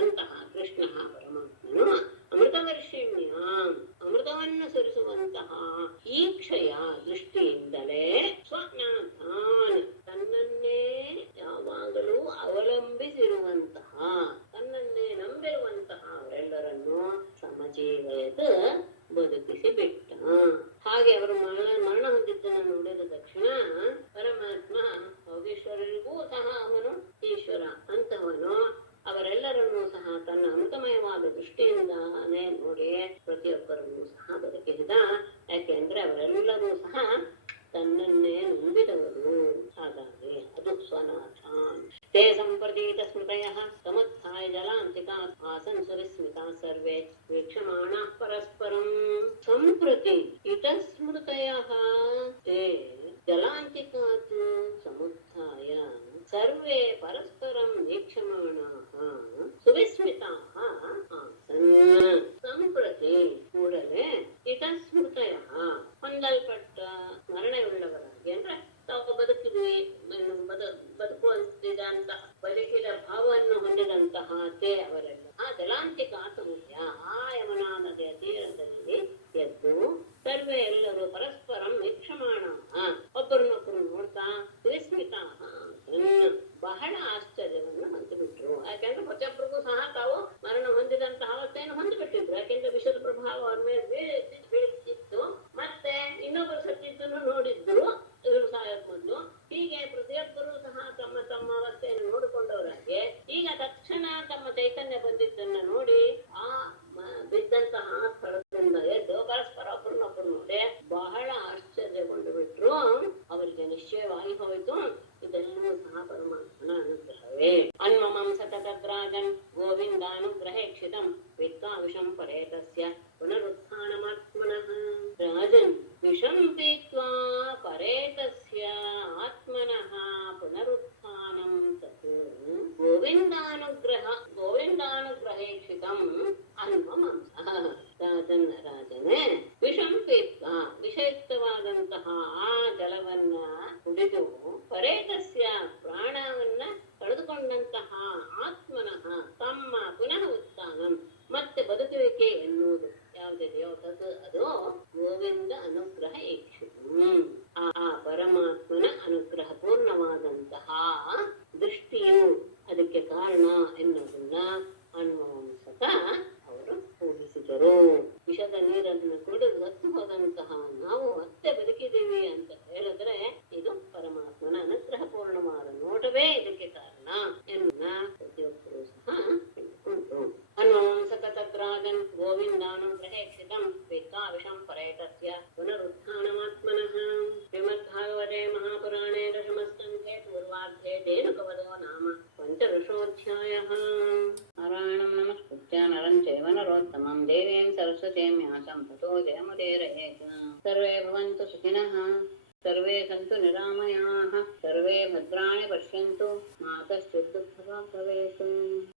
ಅಂತಹ ಕೃಷ್ಣ ಪರಮಾತ್ಮನು ಅಮೃತವರ್ಷಿಣ್ಯ ಅಮೃತವನ್ನು ಸುರಿಸುವಂತಹ ಈಕ್ಷಯ ದೃಷ್ಟಿಯಿಂದಲೇ ಸ್ವಜ್ಞಾತಾನ್ ತನ್ನನ್ನೇ ಯಾವಾಗಲೂ ಅವಲಂಬಿಸಿರುವಂತಹ ತನ್ನನ್ನೇ ನಂಬಿರುವಂತಹ ಅವರೆಲ್ಲರನ್ನು ಸಮಜೀವಯದ ಬದುಕಿಸಿ ಬಿಟ್ಟ. ಹಾಗೆ ಅವರು ಮರಣ ಹೊಂದಿದ್ದನ್ನು ನೋಡಿದ ತಕ್ಷಣ ಪರಮಾತ್ಮ ಯೋಗೇಶ್ವರರಿಗೂ ಸಹ ಅವನು ಈಶ್ವರ ಅಂತವನು ಅವರೆಲ್ಲರನ್ನೂ ಸಹ ತನ್ನ ಅಮೃತಮಯವಾದ ದೃಷ್ಟಿಯಿಂದಾನೇ ನೋಡಿ ಪ್ರತಿಯೊಬ್ಬರನ್ನು ಸಹ ಬದುಕಿಸಿದ. ಯಾಕೆಂದ್ರೆ ಅವರೆಲ್ಲರೂ ಸಹ ತನ್ನನ್ನೇ ನಂಬಿದವರು. ಹಾಗಾಗಿ ಅದು ಸ್ವನಾಥಾನ್. ತೇ ಸಂಪ್ರತೀತ ಸ್ಮೃತಯಃ ಸಮತ್ಥಾಯ ಜಲಾಂತಿಕಾ ಆಸನ್ ಸುವಿಸ್ಮಿತಾ ಸರ್ವೇ ವೀಕ್ಷಮಾಣಾಃ ಪರಸ್ಪರಂ. ಸಂಪ್ರತಿ ಇತಸ್ಮೃತಯಃ ತೇ ಜಲಾಂತಿಕಾತ್ ಸಮುತ್ಥಾಯ ಸರ್ವೇ ಪರಸ್ಪರಂ ವೀಕ್ಷಮಾಣಾಃ ಸುವಿಸ್ಮಿತಾಃ ಆಸನ್. ಸಂಪ್ರತಿ ಕೂಡಲೇ ಇತಸ್ಮೃತಯಃ ಹೊಂದಲ್ಪಟ್ಟ ಸ್ಮರಣೆಯುಳ್ಳವರಾಗಿ ಅಂದ್ರೆ ತಾವು ಬದುಕಿದ್ವಿ ಬದುಕುವಂತಿದಂತ ಬದುಕಿದ ಭಾವವನ್ನು ಹೊಂದಿದಂತಹ ತೇ ಅವರೆಲ್ಲ ಆ ಜಲಾಂತಿಕ ಸಮುದ್ರ ಆ ಯಮುನಾ ನದಿಯ ತೀರದಲ್ಲಿ ಎದ್ದು ಸರ್ವೇ ಎಲ್ಲರೂ ಪರಸ್ಪರಂ ವೀಕ್ಷಮಾಣ ಒಬ್ಬರನ್ನೊಬ್ಬರು ನೋಡ್ತಾ ವಿಸ್ಮಿತಾ ಬಹಳ ಆಶ್ಚರ್ಯವನ್ನು ಹೊಂದಿಬಿಟ್ರು. ಯಾಕೆಂದ್ರೆ ಪ್ರತಿಯೊಬ್ಬರಿಗೂ ಸಹ ತಾವು ಮರಣ ಹೊಂದಿದಂತಹ ಅವಸ್ಥೆಯನ್ನು ಹೊಂದಿಬಿಟ್ಟಿದ್ರು. ಯಾಕೆಂದ್ರೆ ವಿಷದ ಪ್ರಭಾವ ಅವ್ರ ಮೇಲೆ ಬೀಳ್ತಿತ್ತು. ಮತ್ತೆ ಇನ್ನೊಬ್ಬರು गोविन्दानुग्रहेक्षितं वेत्ताविषं परेतस्य पुनरुत्थानमात्मनः। श्रीमद्भागवते महापुराणे दशमस्कन्धे पूर्वार्धे धेनुकवधो नाम पञ्चदशोऽध्यायः। नारायणं नमस्कृत्य नरं चैव नरोत्तमं देवीं सरस्वतीं व्यासं ततो जयमुदीरयेत्। सर्वे भवन्तु सुखिनः, सर्वे सन्तु निरामयाः, सर्वे भद्राणि पश्यन्तु मा कश्चित् दुःखभाग् भवेत्।